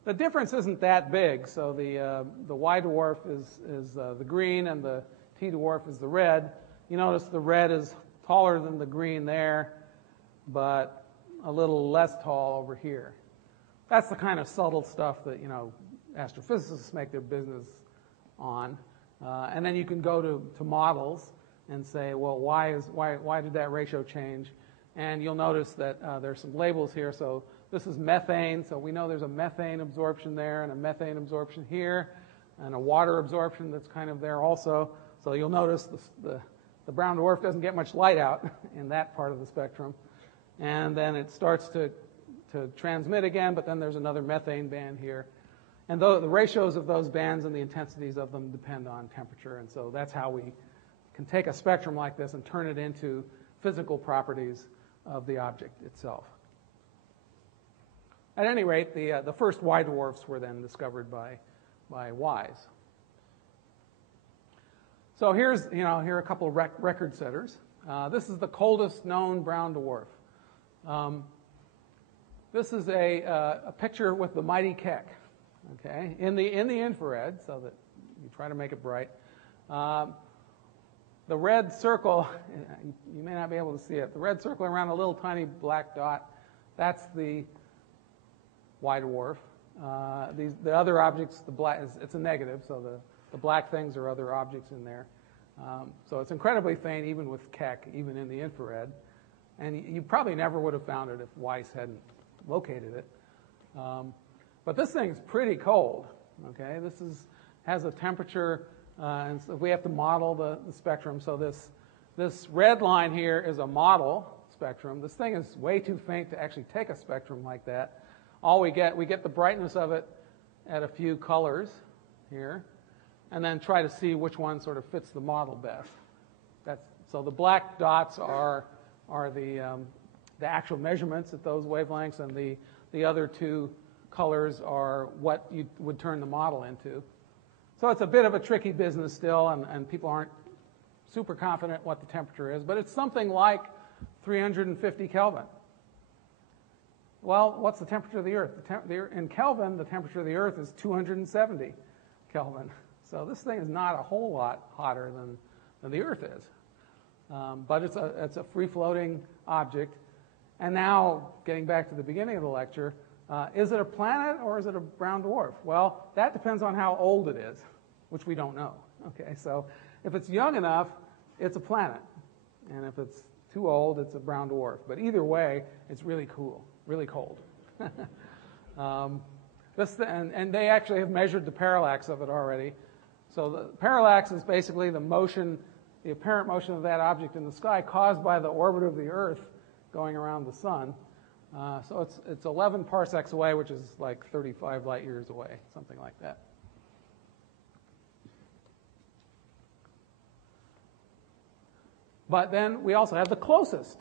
The difference isn't that big. So the Y dwarf is the green and the T dwarf is the red. You notice the red is taller than the green there, but a little less tall over here. That's the kind of subtle stuff that astrophysicists make their business on. And then you can go to models and say, well, why did that ratio change? And you'll notice that there's some labels here. So this is methane, so we know there's a methane absorption there and a methane absorption here and a water absorption that's kind of there also. So you'll notice the brown dwarf doesn't get much light out in that part of the spectrum. And then it starts to transmit again, but then there's another methane band here. And the ratios of those bands and the intensities of them depend on temperature. And so that's how we can take a spectrum like this and turn it into physical properties of the object itself. At any rate, the first Y dwarfs were then discovered by WISE. So here are a couple of record setters. This is the coldest known brown dwarf. This is a picture with the mighty Keck. Okay, in the infrared, so that you try to make it bright. The red circle, you may not be able to see it. The red circle around a little tiny black dot, that's the white dwarf. The other objects, the black, it's a negative, so the black things are other objects in there. So it's incredibly faint, even with Keck, even in the infrared. And you probably never would have found it if Weiss hadn't located it. But this thing's pretty cold. Okay, has a temperature, and so we have to model the spectrum. So this red line here is a model spectrum. This thing is way too faint to actually take a spectrum like that. All we get the brightness of it at a few colors here, and then try to see which one sort of fits the model best. So the black dots are the actual measurements at those wavelengths, and the other two colors are what you would turn the model into. So it's a bit of a tricky business still, and people aren't super confident what the temperature is, but it's something like 350 Kelvin. Well, what's the temperature of the Earth? In Kelvin, the temperature of the Earth is 270 Kelvin. So this thing is not a whole lot hotter than the Earth is. But it's a free-floating object. And now, getting back to the beginning of the lecture, is it a planet or is it a brown dwarf? Well, that depends on how old it is, which we don't know. Okay, so if it's young enough, it's a planet. And if it's too old, it's a brown dwarf. But either way, it's really cool. Really cold. And they actually have measured the parallax of it already. So the parallax is basically the apparent motion of that object in the sky caused by the orbit of the Earth going around the sun. So it's 11 parsecs away, which is like 35 light years away, something like that. But then we also have the closest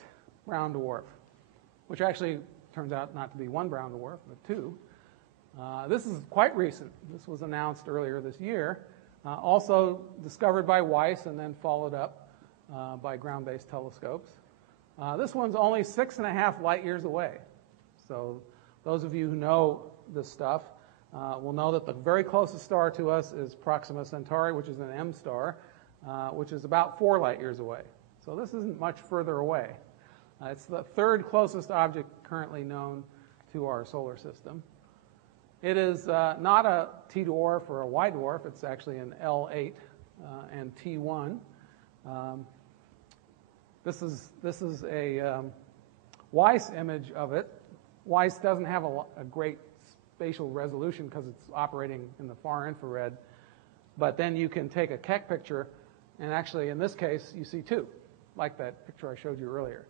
brown dwarf, which actually turns out not to be one brown dwarf, but two. This is quite recent. This was announced earlier this year. Also discovered by Weiss and then followed up by ground-based telescopes. This one's only 6.5 light years away. So those of you who know this stuff will know that the very closest star to us is Proxima Centauri, which is an M star, which is about 4 light years away. So this isn't much further away. It's the third closest object currently known to our solar system. It is not a T dwarf or a Y dwarf. It's actually an L8 and T1. This is a Weiss image of it. Weiss doesn't have a great spatial resolution because it's operating in the far infrared. But then you can take a Keck picture, and actually in this case you see two, like that picture I showed you earlier.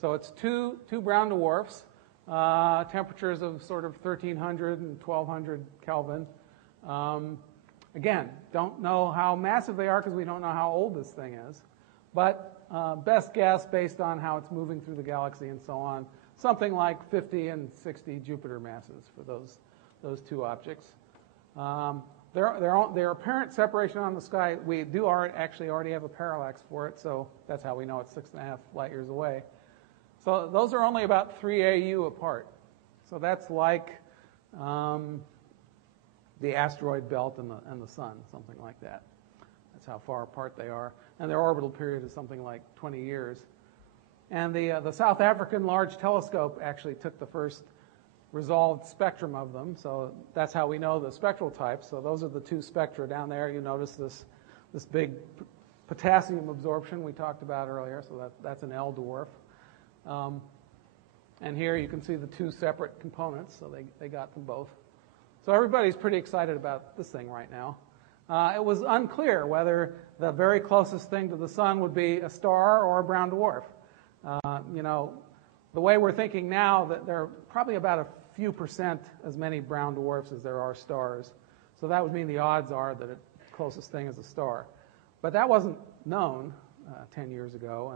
So it's two brown dwarfs, temperatures of sort of 1300 and 1200 Kelvin. Again, don't know how massive they are because we don't know how old this thing is. But best guess, based on how it's moving through the galaxy and so on, something like 50 and 60 Jupiter masses for those two objects. Their apparent separation on the sky, we do actually already have a parallax for it, so that's how we know it's 6.5 light years away. So those are only about 3 AU apart. So that's like the asteroid belt and the sun, something like that. That's how far apart they are. And their orbital period is something like 20 years. And the South African Large Telescope actually took the first resolved spectrum of them. So that's how we know the spectral types. So those are the two spectra down there. You notice this big potassium absorption we talked about earlier. So that's an L dwarf. And here you can see the two separate components, so they got them both. So everybody's pretty excited about this thing right now. It was unclear whether the very closest thing to the sun would be a star or a brown dwarf. The way we're thinking now, that there are probably about a few percent as many brown dwarfs as there are stars. So that would mean the odds are that the closest thing is a star. But that wasn't known 10 years ago,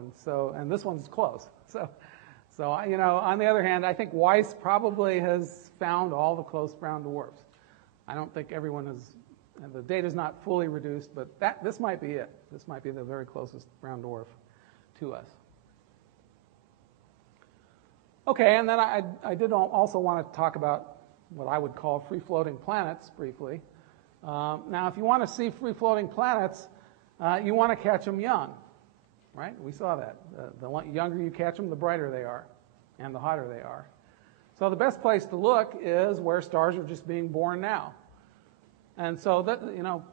and this one's close. So on the other hand, I think Weiss probably has found all the close brown dwarfs. I don't think everyone has, and the data's not fully reduced, but this might be it. This might be the very closest brown dwarf to us. Okay, and then I did also want to talk about what I would call free-floating planets briefly. Now, if you want to see free-floating planets, you want to catch them young, right? We saw that. The younger you catch them, the brighter they are, and the hotter they are. So the best place to look is where stars are just being born now. And so that,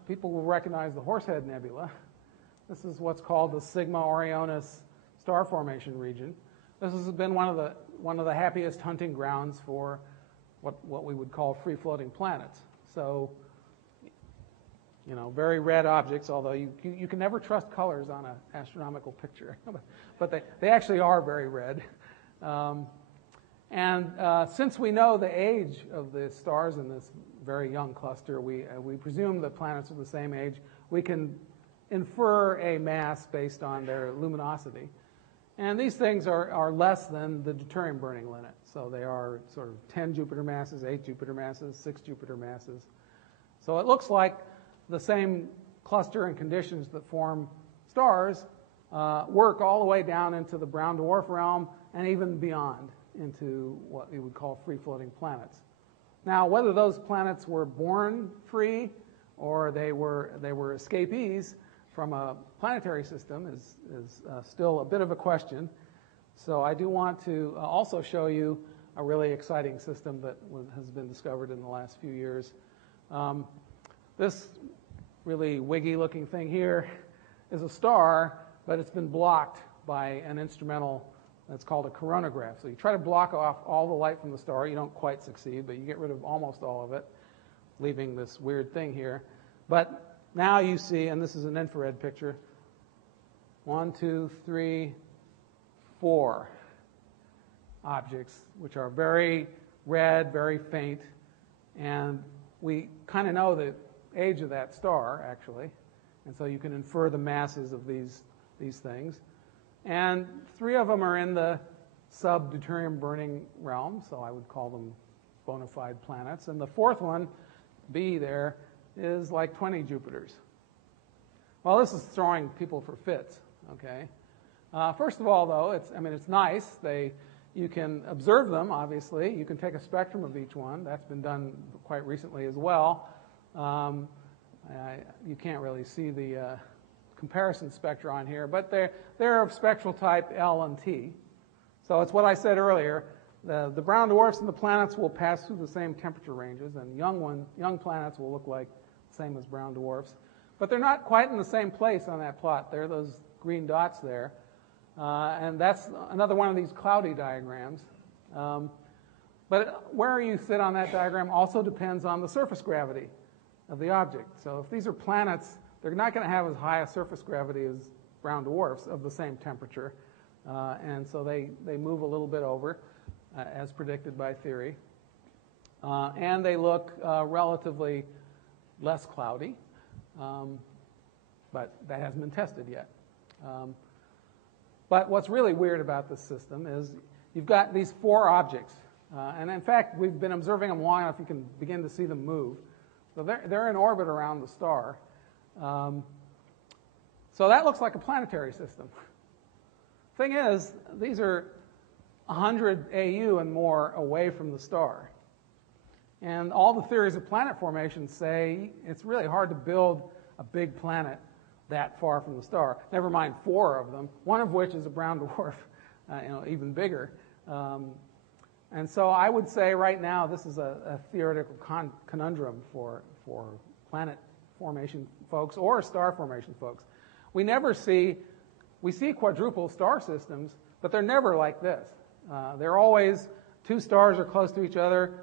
people will recognize the Horsehead Nebula. This is what's called the Sigma Orionis star formation region. This has been one of the happiest hunting grounds for what we would call free-floating planets. So, very red objects, although you can never trust colors on an astronomical picture. But they actually are very red. Since we know the age of the stars in this very young cluster, we presume the planets are the same age. We can infer a mass based on their luminosity. And these things are less than the deuterium burning limit. So they are sort of 10 Jupiter masses, 8 Jupiter masses, 6 Jupiter masses. So it looks like the same cluster and conditions that form stars work all the way down into the brown dwarf realm and even beyond into what we would call free-floating planets. Now, whether those planets were born free or they were escapees from a planetary system is still a bit of a question. So I do want to also show you a really exciting system that has been discovered in the last few years. This really wiggy-looking thing here is a star, but it's been blocked by an instrumental that's called a coronagraph. So you try to block off all the light from the star. You don't quite succeed, but you get rid of almost all of it, leaving this weird thing here. But now you see, and this is an infrared picture, 1, 2, 3, 4 objects, which are very red, very faint, and we kind of know the age of that star, actually, and so you can infer the masses of these things. And 3 of them are in the sub-deuterium burning realm, so I would call them bona fide planets. And the 4th one, B there, is like 20 Jupiters. Well, this is throwing people for fits, okay? First of all, though, it's nice. You can observe them, obviously. You can take a spectrum of each one. That's been done quite recently as well. You can't really see the comparison spectra on here, but they're of spectral type L and T. So it's what I said earlier. The brown dwarfs and the planets will pass through the same temperature ranges, and young planets will look like the same as brown dwarfs. But they're not quite in the same place on that plot. There are those green dots there. And that's another one of these cloudy diagrams. But where you sit on that diagram also depends on the surface gravity of the object. So if these are planets, they're not going to have as high a surface gravity as brown dwarfs of the same temperature. And so they move a little bit over, as predicted by theory. And they look relatively less cloudy. But that hasn't been tested yet. But what's really weird about this system is you've got these 4 objects. And in fact, we've been observing them long enough you can begin to see them move. So they're in orbit around the star. So that looks like a planetary system. Thing is, these are 100 AU and more away from the star. And all the theories of planet formation say it's really hard to build a big planet that far from the star. Never mind 4 of them, one of which is a brown dwarf, even bigger. And so I would say right now this is a theoretical conundrum for planet formation folks or star formation folks. We see quadruple star systems, but they're never like this. They're always 2 stars are close to each other,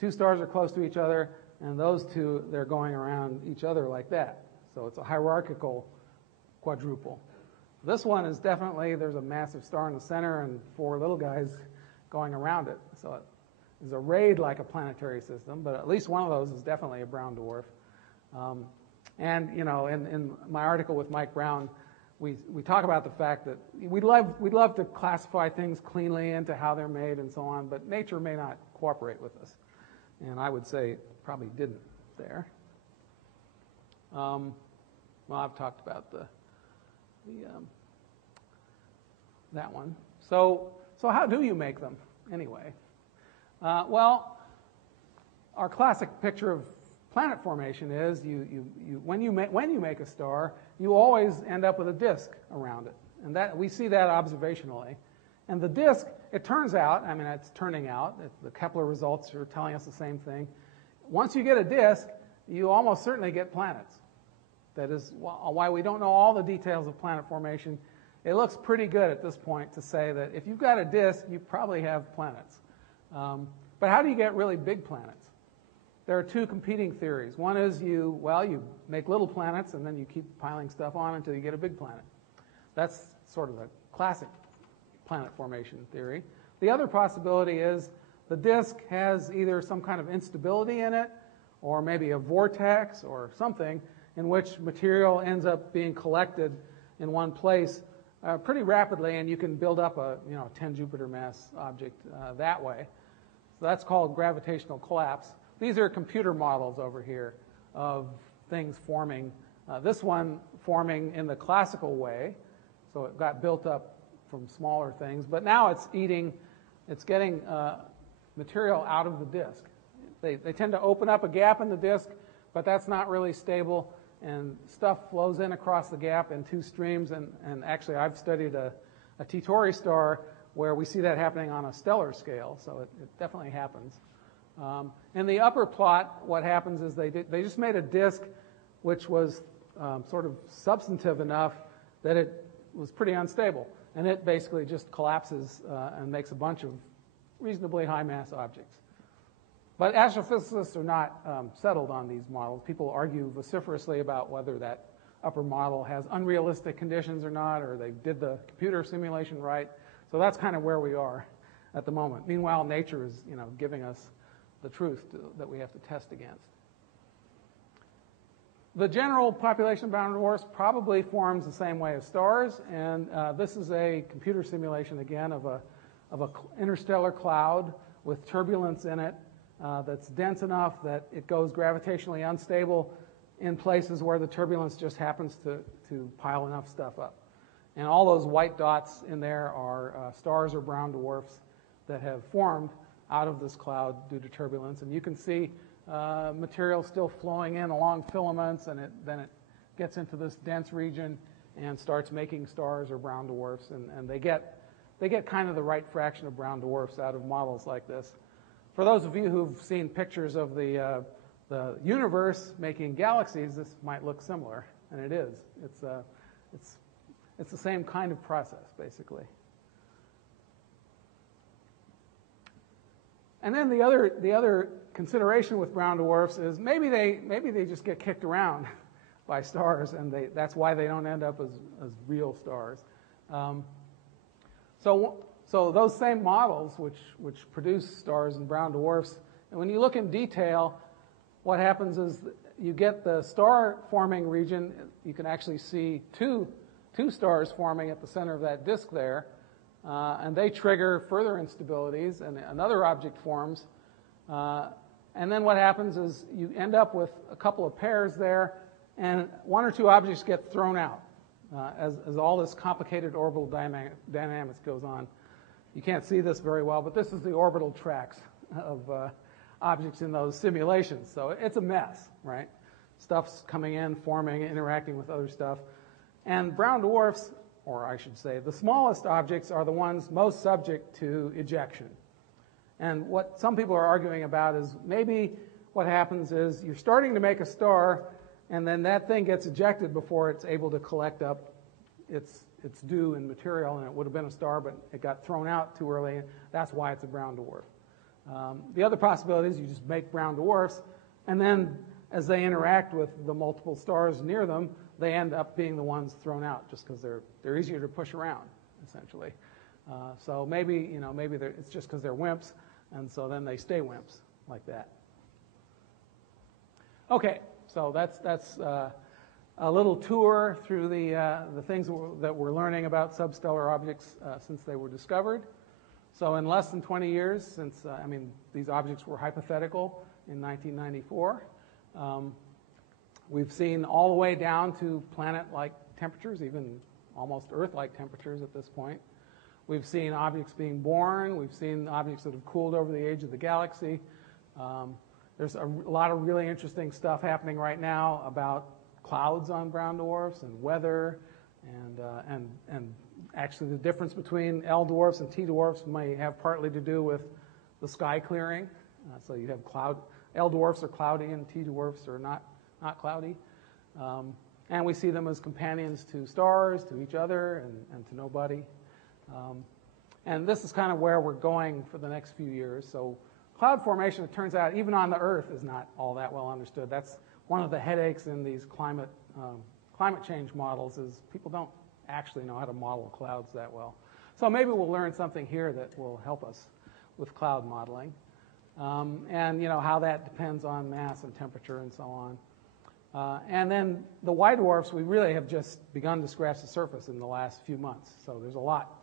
2 stars are close to each other, and those 2, they're going around each other like that. So it's a hierarchical quadruple. This one is definitely, there's a massive star in the center and 4 little guys going around it. So it is arrayed like a planetary system, but at least one of those is definitely a brown dwarf. And in my article with Mike Brown, we talk about the fact that we'd love to classify things cleanly into how they're made and so on, but nature may not cooperate with us. And I would say it probably didn't there. Well, I've talked about that one. So how do you make them anyway? Well, our classic picture of planet formation is when you make a star, you always end up with a disk around it, and that we see that observationally. And the disk, it turns out, I mean, it's turning out, the Kepler results are telling us the same thing. Once you get a disk, you almost certainly get planets. That is why we don't know all the details of planet formation. It looks pretty good at this point to say that if you've got a disk, you probably have planets. But how do you get really big planets? There are two competing theories. One is you make little planets and then you keep piling stuff on until you get a big planet. That's sort of a classic planet formation theory. The other possibility is the disk has either some kind of instability in it or maybe a vortex or something in which material ends up being collected in one place pretty rapidly, and you can build up a 10 Jupiter mass object that way. So that's called gravitational collapse. These are computer models over here of things forming. This one forming in the classical way, so it got built up from smaller things, but now it's getting material out of the disk. They tend to open up a gap in the disk, but that's not really stable, and stuff flows in across the gap in two streams, and actually I've studied a T-Tauri star where we see that happening on a stellar scale, so it definitely happens. In the upper plot, what happens is they just made a disk which was sort of substantive enough that it was pretty unstable, and it basically just collapses and makes a bunch of reasonably high mass objects. But astrophysicists are not settled on these models. People argue vociferously about whether that upper model has unrealistic conditions or not, or they did the computer simulation right. So that's kind of where we are at the moment. Meanwhile, nature is, giving us the truth that we have to test against. The general population of brown dwarfs probably forms the same way as stars, and this is a computer simulation again of a interstellar cloud with turbulence in it that's dense enough that it goes gravitationally unstable in places where the turbulence just happens to pile enough stuff up. And all those white dots in there are stars or brown dwarfs that have formed out of this cloud due to turbulence. And you can see material still flowing in along filaments, and then it gets into this dense region and starts making stars or brown dwarfs. And they get kind of the right fraction of brown dwarfs out of models like this. For those of you who've seen pictures of the universe making galaxies, this might look similar, and it is. It's the same kind of process, basically. And then the other consideration with brown dwarfs is maybe they just get kicked around by stars, and that's why they don't end up as real stars. So those same models, which produce stars and brown dwarfs, and when you look in detail, what happens is you get the star-forming region. You can actually see two stars forming at the center of that disk there, and they trigger further instabilities, and another object forms. And then what happens is you end up with a couple of pairs there, and one or two objects get thrown out as all this complicated orbital dynamics goes on. You can't see this very well, but this is the orbital tracks of objects in those simulations. So it's a mess, right? Stuff's coming in, forming, interacting with other stuff. And brown dwarfs, or I should say, the smallest objects are the ones most subject to ejection. And what some people are arguing about is maybe what happens is you're starting to make a star, and then that thing gets ejected before it's able to collect up its due in material, and it would have been a star, but it got thrown out too early, and that's why it's a brown dwarf. The other possibility is you just make brown dwarfs, and then as they interact with the multiple stars near them, they end up being the ones thrown out just because they're easier to push around, essentially. So maybe it's just because they're WIMPs, and so then they stay WIMPs like that. Okay, so that's a little tour through the things that we're learning about substellar objects since they were discovered. So in less than 20 years, since these objects were hypothetical in 1994, we've seen all the way down to planet-like temperatures, even almost Earth-like temperatures at this point. We've seen objects being born. We've seen objects that have cooled over the age of the galaxy. There's a lot of really interesting stuff happening right now about clouds on brown dwarfs and weather, and actually the difference between L dwarfs and T dwarfs may have partly to do with the sky clearing. So you have L dwarfs are cloudy and T dwarfs are not cloudy. And we see them as companions to stars, to each other, and to nobody. And this is kind of where we're going for the next few years. So cloud formation, it turns out, even on the Earth, is not all that well understood. That's one of the headaches in these climate change models, is people don't actually know how to model clouds that well. So maybe we'll learn something here that will help us with cloud modeling. And how that depends on mass and temperature and so on. And then the Y dwarfs, we really have just begun to scratch the surface in the last few months. So there's a lot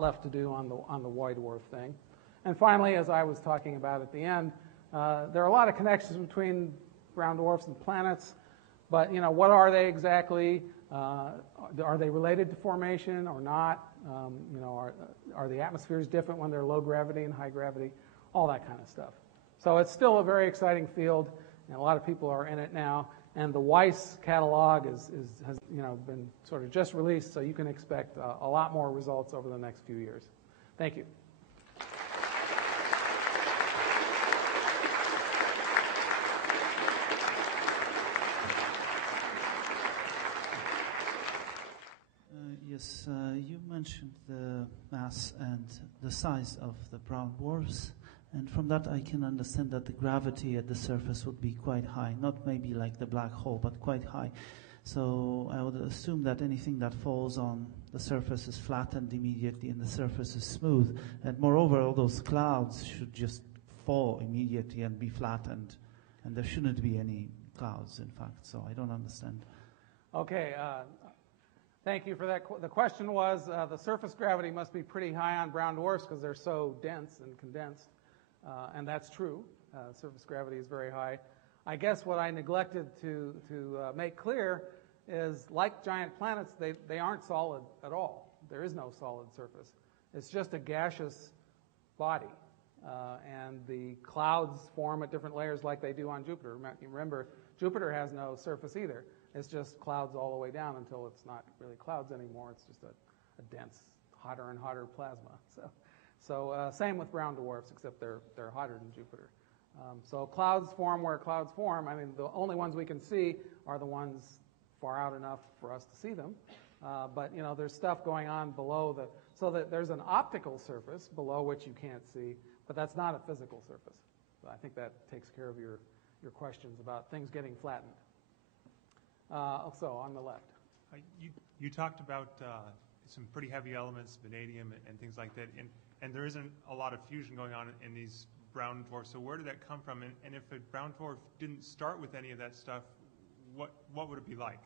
left to do on the Y dwarf thing. And finally, as I was talking about at the end, there are a lot of connections between brown dwarfs and planets. But what are they exactly? Are they related to formation or not? Are the atmospheres different when they're low gravity and high gravity? All that kind of stuff. So it's still a very exciting field, and a lot of people are in it now. And the Weiss catalog has been sort of just released, so you can expect a lot more results over the next few years. Thank you. Yes, you mentioned the mass and the size of the brown dwarfs. And from that, I can understand that the gravity at the surface would be quite high, not maybe like the black hole, but quite high. So I would assume that anything that falls on the surface is flattened immediately and the surface is smooth. And moreover, all those clouds should just fall immediately and be flattened. And there shouldn't be any clouds, in fact. So I don't understand. Okay. Thank you for that. The question was, the surface gravity must be pretty high on brown dwarfs because they're so dense and condensed. And that's true. Surface gravity is very high. I guess what I neglected to make clear is, like giant planets, they aren't solid at all. There is no solid surface. It's just a gaseous body. And the clouds form at different layers like they do on Jupiter. Remember, Jupiter has no surface either. It's just clouds all the way down until it's not really clouds anymore. It's just a dense, hotter and hotter plasma. So same with brown dwarfs, except they're hotter than Jupiter. So clouds form where clouds form. I mean, the only ones we can see are the ones far out enough for us to see them. But there's stuff going on below so that there's an optical surface below which you can't see, but that's not a physical surface. So I think that takes care of your questions about things getting flattened. Also on the left. You talked about some pretty heavy elements, vanadium and things like that, and there isn't a lot of fusion going on in these brown dwarfs. So where did that come from? And if a brown dwarf didn't start with any of that stuff, what would it be like?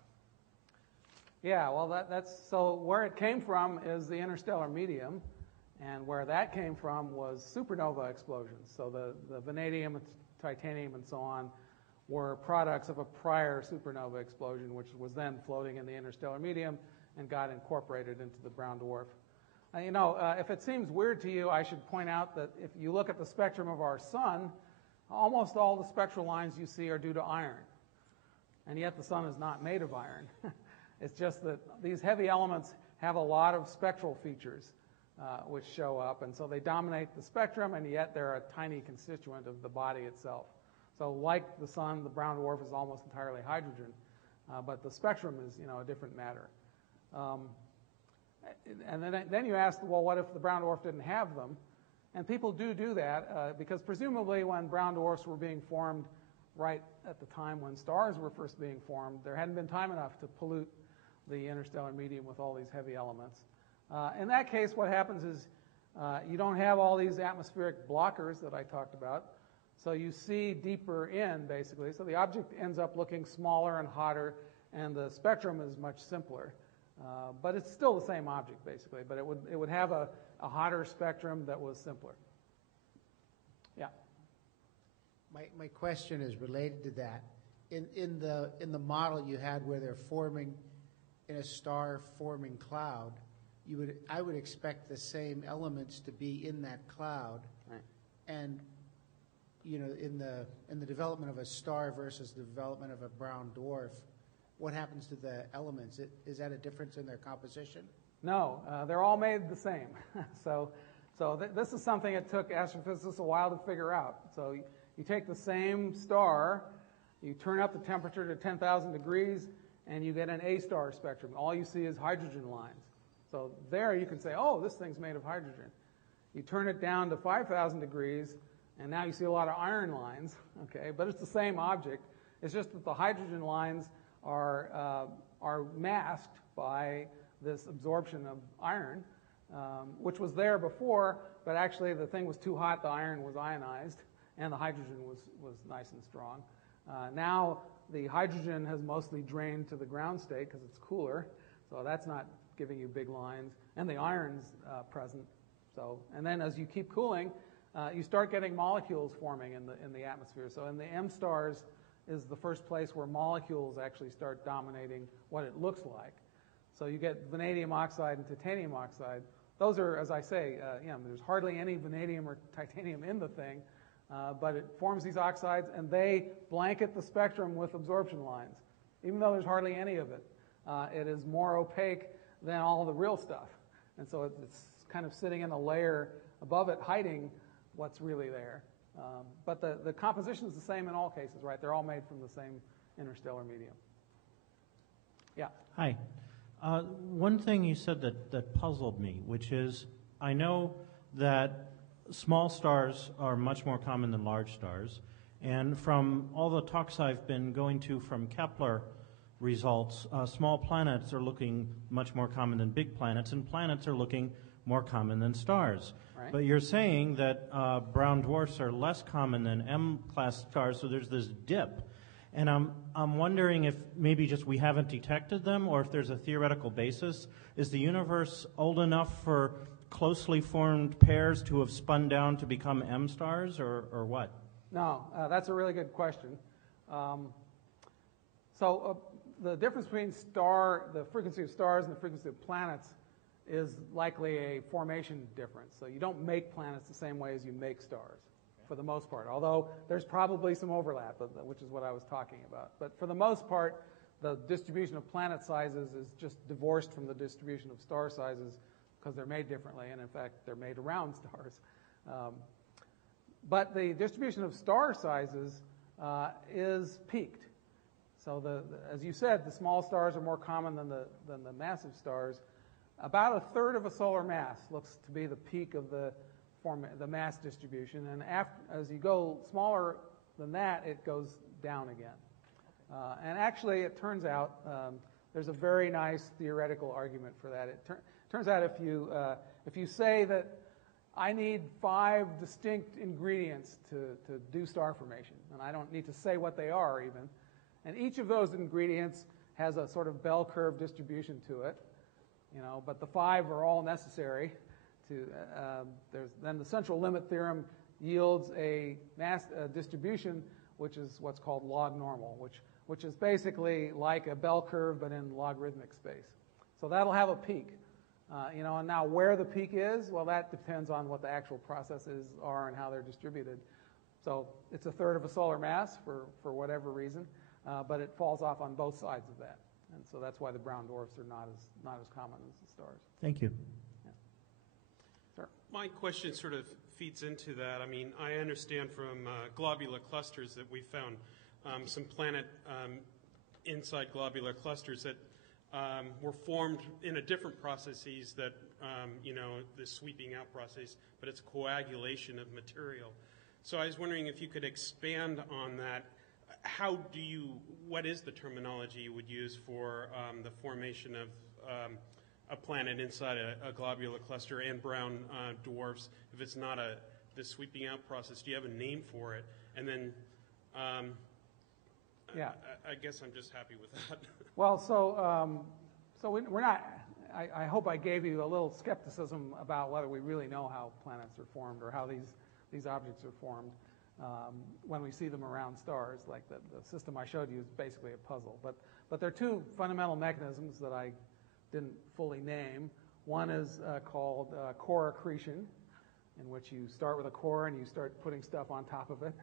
Yeah, well, that's so where it came from is the interstellar medium, and where that came from was supernova explosions. So the vanadium, and titanium, and so on were products of a prior supernova explosion, which was then floating in the interstellar medium and got incorporated into the brown dwarf. If it seems weird to you, I should point out that if you look at the spectrum of our sun, almost all the spectral lines you see are due to iron. And yet the sun is not made of iron. It's just that these heavy elements have a lot of spectral features which show up, and so they dominate the spectrum, and yet they're a tiny constituent of the body itself. So like the sun, the brown dwarf is almost entirely hydrogen, but the spectrum is, a different matter. And then you ask, well, what if the brown dwarf didn't have them? And people do that because presumably when brown dwarfs were being formed right at the time when stars were first being formed, there hadn't been time enough to pollute the interstellar medium with all these heavy elements. In that case, what happens is you don't have all these atmospheric blockers that I talked about. So you see deeper in, basically. So the object ends up looking smaller and hotter, and the spectrum is much simpler. But it's still the same object, basically. But it would have a hotter spectrum that was simpler. Yeah. My question is related to that. In the model you had where they're forming in a star-forming cloud, I would expect the same elements to be in that cloud. Right. And in the development of a star versus the development of a brown dwarf, what happens to the elements? Is that a difference in their composition? No, they're all made the same. So this is something it took astrophysicists a while to figure out. So you take the same star, you turn up the temperature to 10,000 degrees, and you get an A-star spectrum. All you see is hydrogen lines. So there you can say, oh, this thing's made of hydrogen. You turn it down to 5,000 degrees, and now you see a lot of iron lines, okay? But it's the same object. It's just that the hydrogen lines are masked by this absorption of iron, which was there before, but actually the thing was too hot, the iron was ionized, and the hydrogen was nice and strong. Now the hydrogen has mostly drained to the ground state because it's cooler, so that's not giving you big lines, and the iron's present. So, and then as you keep cooling, you start getting molecules forming in the atmosphere. So in the M stars is the first place where molecules actually start dominating what it looks like. So you get vanadium oxide and titanium oxide. Those are, as I say, there's hardly any vanadium or titanium in the thing, but it forms these oxides, and they blanket the spectrum with absorption lines. Even though there's hardly any of it, it is more opaque than all the real stuff. And so it's kind of sitting in a layer above it, hiding what's really there. But the composition is the same in all cases, right? They're all made from the same interstellar medium. Yeah. Hi. One thing you said that puzzled me, which is I know that small stars are much more common than large stars. And from all the talks I've been going to from Kepler results, small planets are looking much more common than big planets, and planets are looking more common than stars. Right. But you're saying that brown dwarfs are less common than M-class stars, so there's this dip. And I'm wondering if maybe just we haven't detected them, or if there's a theoretical basis. Is the universe old enough for closely formed pairs to have spun down to become M stars, or what? No, that's a really good question. The difference between the frequency of stars and the frequency of planets is likely a formation difference. So you don't make planets the same way as you make stars, for the most part, although there's probably some overlap, which is what I was talking about. But for the most part, the distribution of planet sizes is just divorced from the distribution of star sizes because they're made differently, and in fact, they're made around stars. But the distribution of star sizes is peaked. So as you said, the small stars are more common than the massive stars. About a third of a solar mass looks to be the peak of the mass distribution, and as you go smaller than that, it goes down again. And actually, it turns out there's a very nice theoretical argument for that. It turns out if you say that I need 5 distinct ingredients to do star formation, and I don't need to say what they are even, and each of those ingredients has a sort of bell curve distribution to it, but the 5 are all necessary. Then the central limit theorem yields a mass distribution, which is what's called log normal, which is basically like a bell curve but in logarithmic space. So that'll have a peak. And now where the peak is, well, that depends on what the actual processes are and how they're distributed. So it's a third of a solar mass for whatever reason, but it falls off on both sides of that. And so that's why the brown dwarfs are not as common as the stars. Thank you. Yeah. Sir? My question sort of feeds into that. I mean, I understand from globular clusters that we found some planet inside globular clusters that were formed in a different processes that, the sweeping out process, but it's coagulation of material. So I was wondering if you could expand on that. What is the terminology you would use for the formation of a planet inside a globular cluster and brown dwarfs? If it's not the sweeping out process, do you have a name for it? And then yeah. I guess I'm just happy with that. Well, so we're not. I hope I gave you a little skepticism about whether we really know how planets are formed or how these objects are formed when we see them around stars. Like the system I showed you is basically a puzzle. But there are 2 fundamental mechanisms that I didn't fully name. One is called core accretion, in which you start with a core and you start putting stuff on top of it.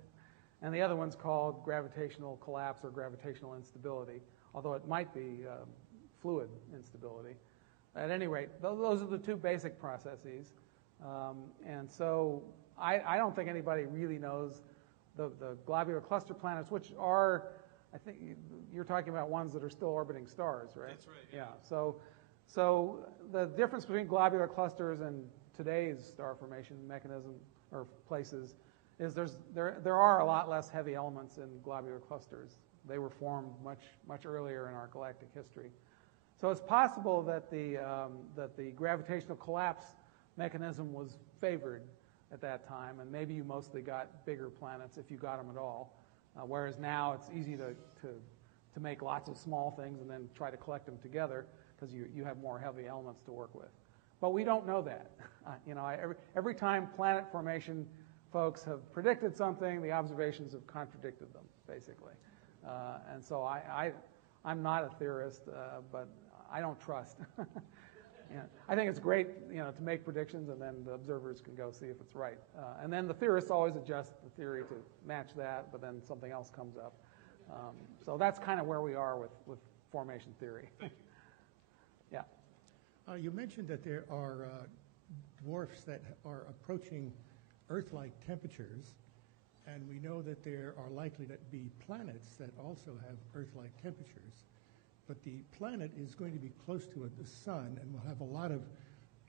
And the other one's called gravitational collapse or gravitational instability, although it might be fluid instability. At any rate, those are the two basic processes. And so I don't think anybody really knows the globular cluster planets, which are, I think you're talking about ones that are still orbiting stars, right? That's right. Yeah. So the difference between globular clusters and today's star formation mechanism or places is there are a lot less heavy elements in globular clusters. They were formed much earlier in our galactic history. So it's possible that the gravitational collapse mechanism was favored at that time, and maybe you mostly got bigger planets if you got them at all. Whereas now it's easy to make lots of small things and then try to collect them together because you have more heavy elements to work with. But we don't know that. Every time planet formation folks have predicted something, the observations have contradicted them, basically. And so I'm not a theorist, but I don't trust. I think it's great, to make predictions, and then the observers can go see if it's right. And then the theorists always adjust the theory to match that, but then something else comes up. So that's kind of where we are with formation theory. Yeah. You mentioned that there are dwarfs that are approaching Earth-like temperatures, and we know that there are likely to be planets that also have Earth-like temperatures. But the planet is going to be close to the sun and will have a lot of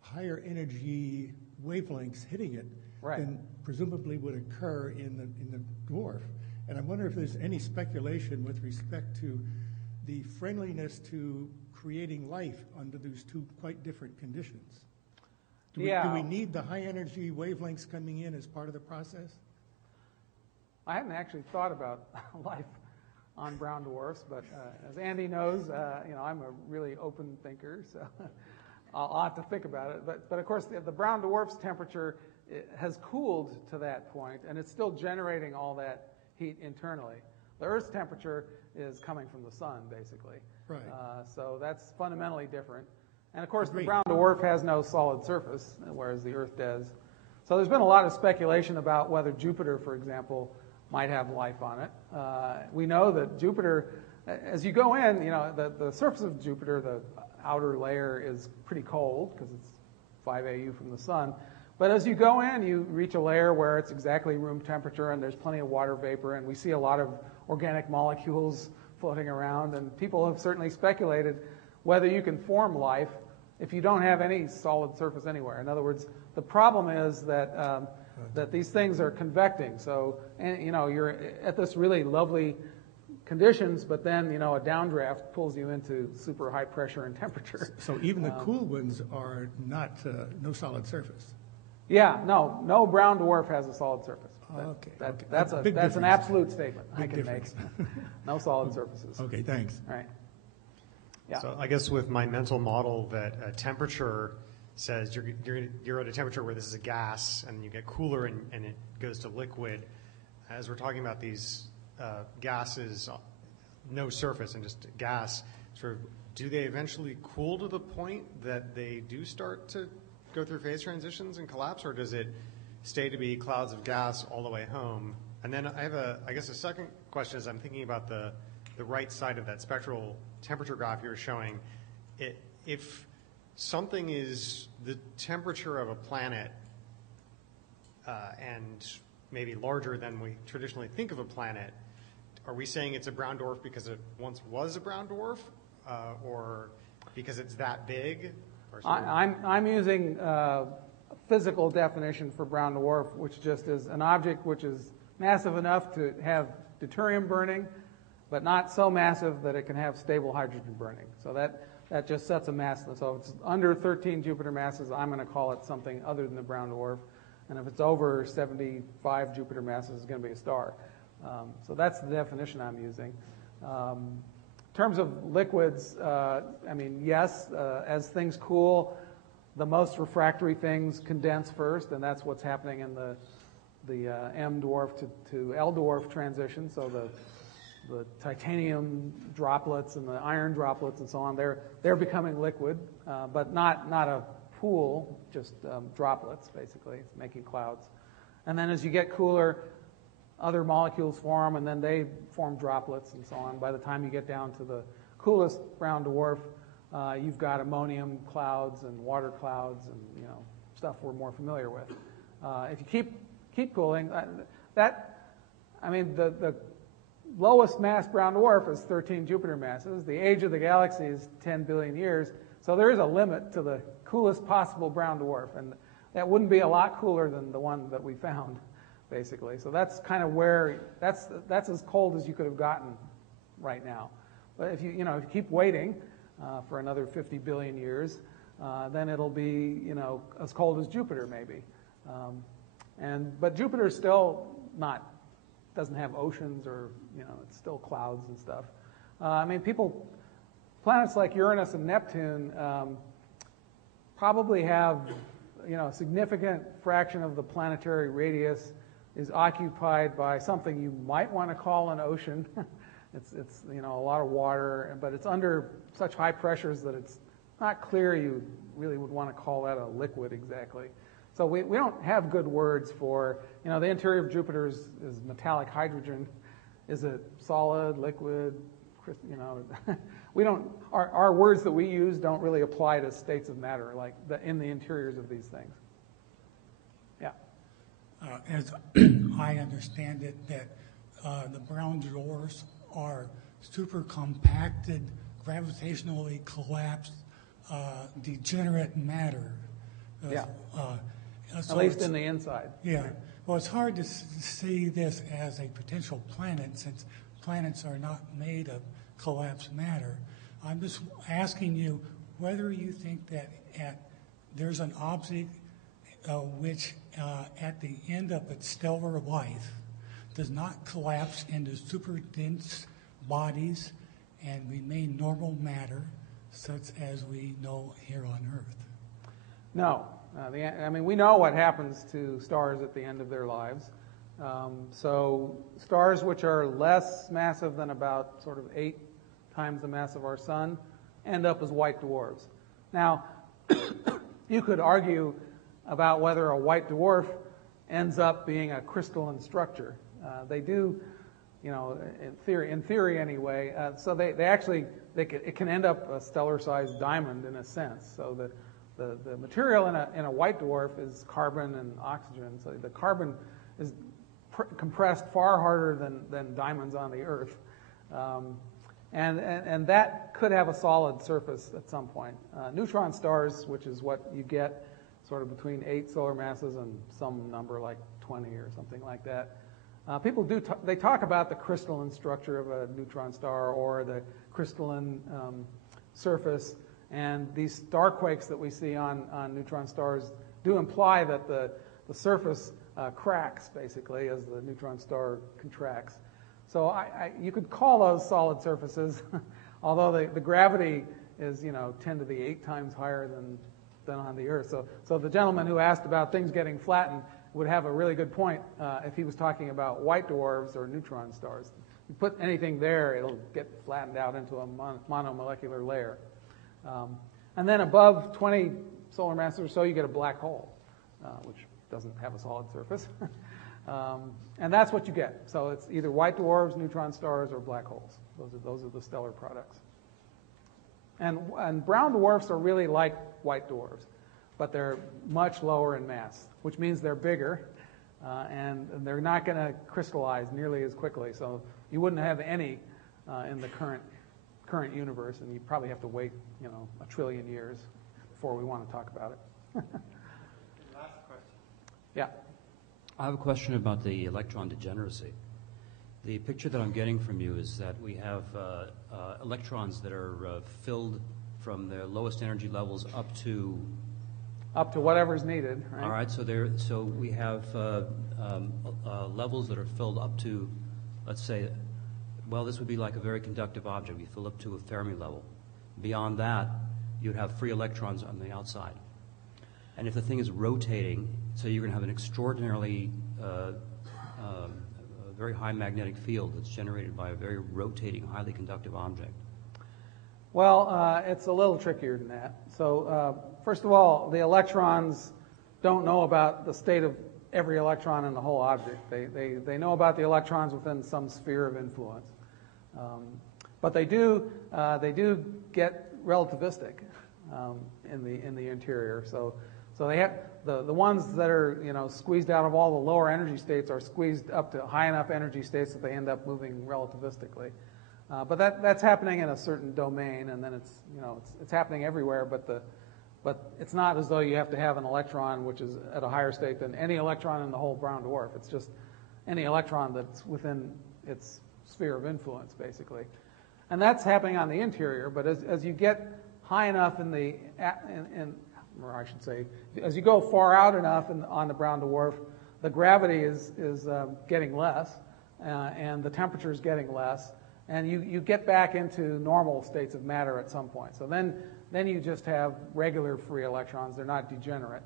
higher energy wavelengths hitting it than presumably would occur in the dwarf. And I wonder if there's any speculation with respect to the friendliness to creating life under these two quite different conditions. Do we need the high energy wavelengths coming in as part of the process? I hadn't actually thought about life on brown dwarfs, but as Andy knows, I'm a really open thinker, so I'll have to think about it. But of course, the brown dwarf's temperature has cooled to that point, and it's still generating all that heat internally. The Earth's temperature is coming from the sun, basically. Right. So that's fundamentally different. And of course, the brown dwarf has no solid surface, whereas the Earth does. So there's been a lot of speculation about whether Jupiter, for example, might have life on it. We know that Jupiter, as you go in, the surface of Jupiter, the outer layer is pretty cold because it's 5 AU from the sun. But as you go in, you reach a layer where it's exactly room temperature and there's plenty of water vapor, and we see a lot of organic molecules floating around, and people have certainly speculated whether you can form life if you don't have any solid surface anywhere. In other words, the problem is that these things are convecting. So, you're at this really lovely conditions, but then, a downdraft pulls you into super high pressure and temperature. So even the cool ones are not, no solid surface? Yeah, no brown dwarf has a solid surface. Okay. That's an absolute statement I can make. No solid surfaces. Okay, thanks. All right. Yeah. So I guess with my mental model that temperature says you're at a temperature where this is a gas and you get cooler and it goes to liquid. As we're talking about these gases, no surface and just gas, sort of, do they eventually cool to the point that they do start to go through phase transitions and collapse, or does it stay to be clouds of gas all the way home? And then I have a second question is I'm thinking about the right side of that spectral temperature graph you were showing. If something is the temperature of a planet and maybe larger than we traditionally think of a planet, are we saying it's a brown dwarf because it once was a brown dwarf, or because it's that big? I'm using a physical definition for brown dwarf, which just is an object which is massive enough to have deuterium burning, but not so massive that it can have stable hydrogen burning. So that just sets a mass. So if it's under 13 Jupiter masses, I'm going to call it something other than a brown dwarf. And if it's over 75 Jupiter masses, it's going to be a star. So that's the definition I'm using. In terms of liquids, yes, as things cool, the most refractory things condense first, and that's what's happening in the M dwarf to L dwarf transition. So the titanium droplets and the iron droplets and so on, they're becoming liquid, but not a pool, just droplets, basically. It's making clouds. And then as you get cooler, other molecules form, and then they form droplets and so on. By the time you get down to the coolest brown dwarf, you've got ammonium clouds and water clouds and stuff we're more familiar with. If you keep cooling, the lowest mass brown dwarf is 13 Jupiter masses. The age of the galaxy is 10 billion years. So there is a limit to the coolest possible brown dwarf, and that wouldn't be a lot cooler than the one that we found, basically. So that's kind of where that's as cold as you could have gotten right now. But if you keep waiting for another 50 billion years, then it'll be as cold as Jupiter maybe. But Jupiter still doesn't have oceans, or it's still clouds and stuff. Planets like Uranus and Neptune probably have a significant fraction of the planetary radius is occupied by something you might want to call an ocean. It's a lot of water, but it's under such high pressures that it's not clear you really would want to call that a liquid exactly. So we don't have good words for, the interior of Jupiter is metallic hydrogen. Is it solid, liquid? We don't. Our words that we use don't really apply to states of matter like in the interiors of these things. Yeah. As I understand it, that the brown dwarfs are super compacted, gravitationally collapsed, degenerate matter. Yeah. So at least in the inside. Yeah. Well, it's hard to see this as a potential planet, since planets are not made of collapsed matter. I'm just asking you whether you think that there's an object which at the end of its stellar life does not collapse into super dense bodies and remain normal matter, such as we know here on Earth. No. We know what happens to stars at the end of their lives. So stars which are less massive than about sort of 8 times the mass of our sun end up as white dwarfs. Now, you could argue about whether a white dwarf ends up being a crystalline structure. They do, in theory anyway. So it can end up a stellar-sized diamond in a sense. So the material in a white dwarf is carbon and oxygen. So the carbon is compressed far harder than diamonds on the Earth. And that could have a solid surface at some point. Neutron stars, which is what you get sort of between 8 solar masses and some number like 20 or something like that. People they talk about the crystalline structure of a neutron star or the crystalline surface. And these starquakes that we see on neutron stars do imply that the surface cracks, basically, as the neutron star contracts. So you could call those solid surfaces, although the gravity is 10 to the 8 times higher than on the Earth. So the gentleman who asked about things getting flattened would have a really good point if he was talking about white dwarfs or neutron stars. You put anything there, it'll get flattened out into a monomolecular layer. And then above 20 solar masses or so, you get a black hole, which doesn't have a solid surface. And that's what you get. So it's either white dwarfs, neutron stars, or black holes. Those are the stellar products. And brown dwarfs are really like white dwarfs, but they're much lower in mass, which means they're bigger, and they're not going to crystallize nearly as quickly. So you wouldn't have any in the current universe, and you probably have to wait, 1 trillion years before we want to talk about it. Last question. Yeah. I have a question about the electron degeneracy. The picture that I'm getting from you is that we have electrons that are filled from their lowest energy levels up to whatever's needed. Right? All right. So we have levels that are filled up to, let's say, well, this would be like a very conductive object. We fill up to a Fermi level. Beyond that, you'd have free electrons on the outside. And if the thing is rotating, so you're going to have an extraordinarily very high magnetic field that's generated by a very rotating, highly conductive object. Well, it's a little trickier than that. So First of all, the electrons don't know about the state of every electron in the whole object. They know about the electrons within some sphere of influence. But they do get relativistic in the interior. So they have the ones that are squeezed out of all the lower energy states are squeezed up to high enough energy states that they end up moving relativistically. But that's happening in a certain domain, and then it's happening everywhere. But it's not as though you have to have an electron which is at a higher state than any electron in the whole brown dwarf. It's just any electron that's within its sphere of influence, basically. And that's happening on the interior, but as you get high enough or I should say, as you go far out enough on the brown dwarf, the gravity is getting less, and the temperature is getting less, and you get back into normal states of matter at some point. So then you just have regular free electrons. They're not degenerate.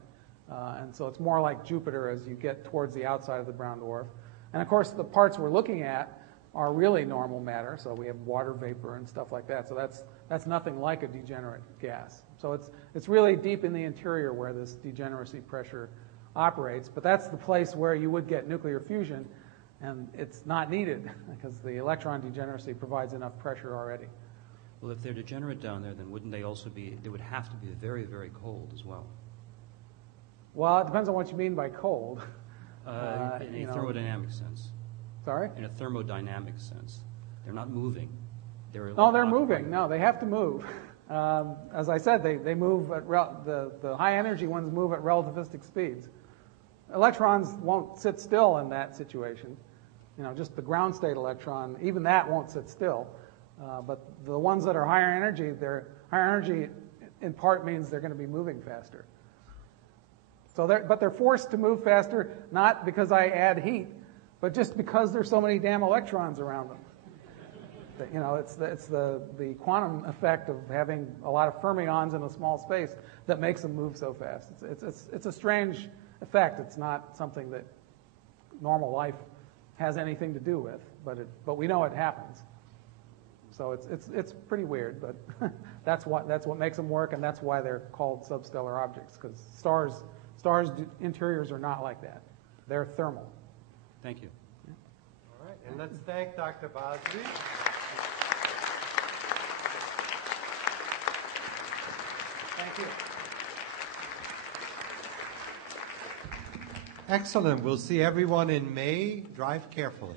And so it's more like Jupiter as you get towards the outside of the brown dwarf. And of course, the parts we're looking at are really normal matter. So we have water vapor and stuff like that. So that's nothing like a degenerate gas. So it's really deep in the interior where this degeneracy pressure operates. But that's the place where you would get nuclear fusion, and it's not needed because the electron degeneracy provides enough pressure already. Well, if they're degenerate down there, then wouldn't they also be, they would have to be very, very cold as well? Well, it depends on what you mean by cold. In a thermodynamic sense. Sorry? In a thermodynamic sense. They're not moving. They're moving. No, they have to move. As I said, they move at the high energy ones move at relativistic speeds. Electrons won't sit still in that situation. Just the ground state electron, even that won't sit still. But the ones that are higher energy in part means they're going to be moving faster. But they're forced to move faster, not because I add heat, but just because there's so many damn electrons around them. It's the quantum effect of having a lot of fermions in a small space that makes them move so fast. It's a strange effect. It's not something that normal life has anything to do with, but we know it happens. So it's pretty weird, but that's what makes them work, and that's why they're called substellar objects, because stars' interiors are not like that. They're thermal. Thank you. All right, and let's thank Dr. Basri. Thank you. Excellent. We'll see everyone in May. Drive carefully.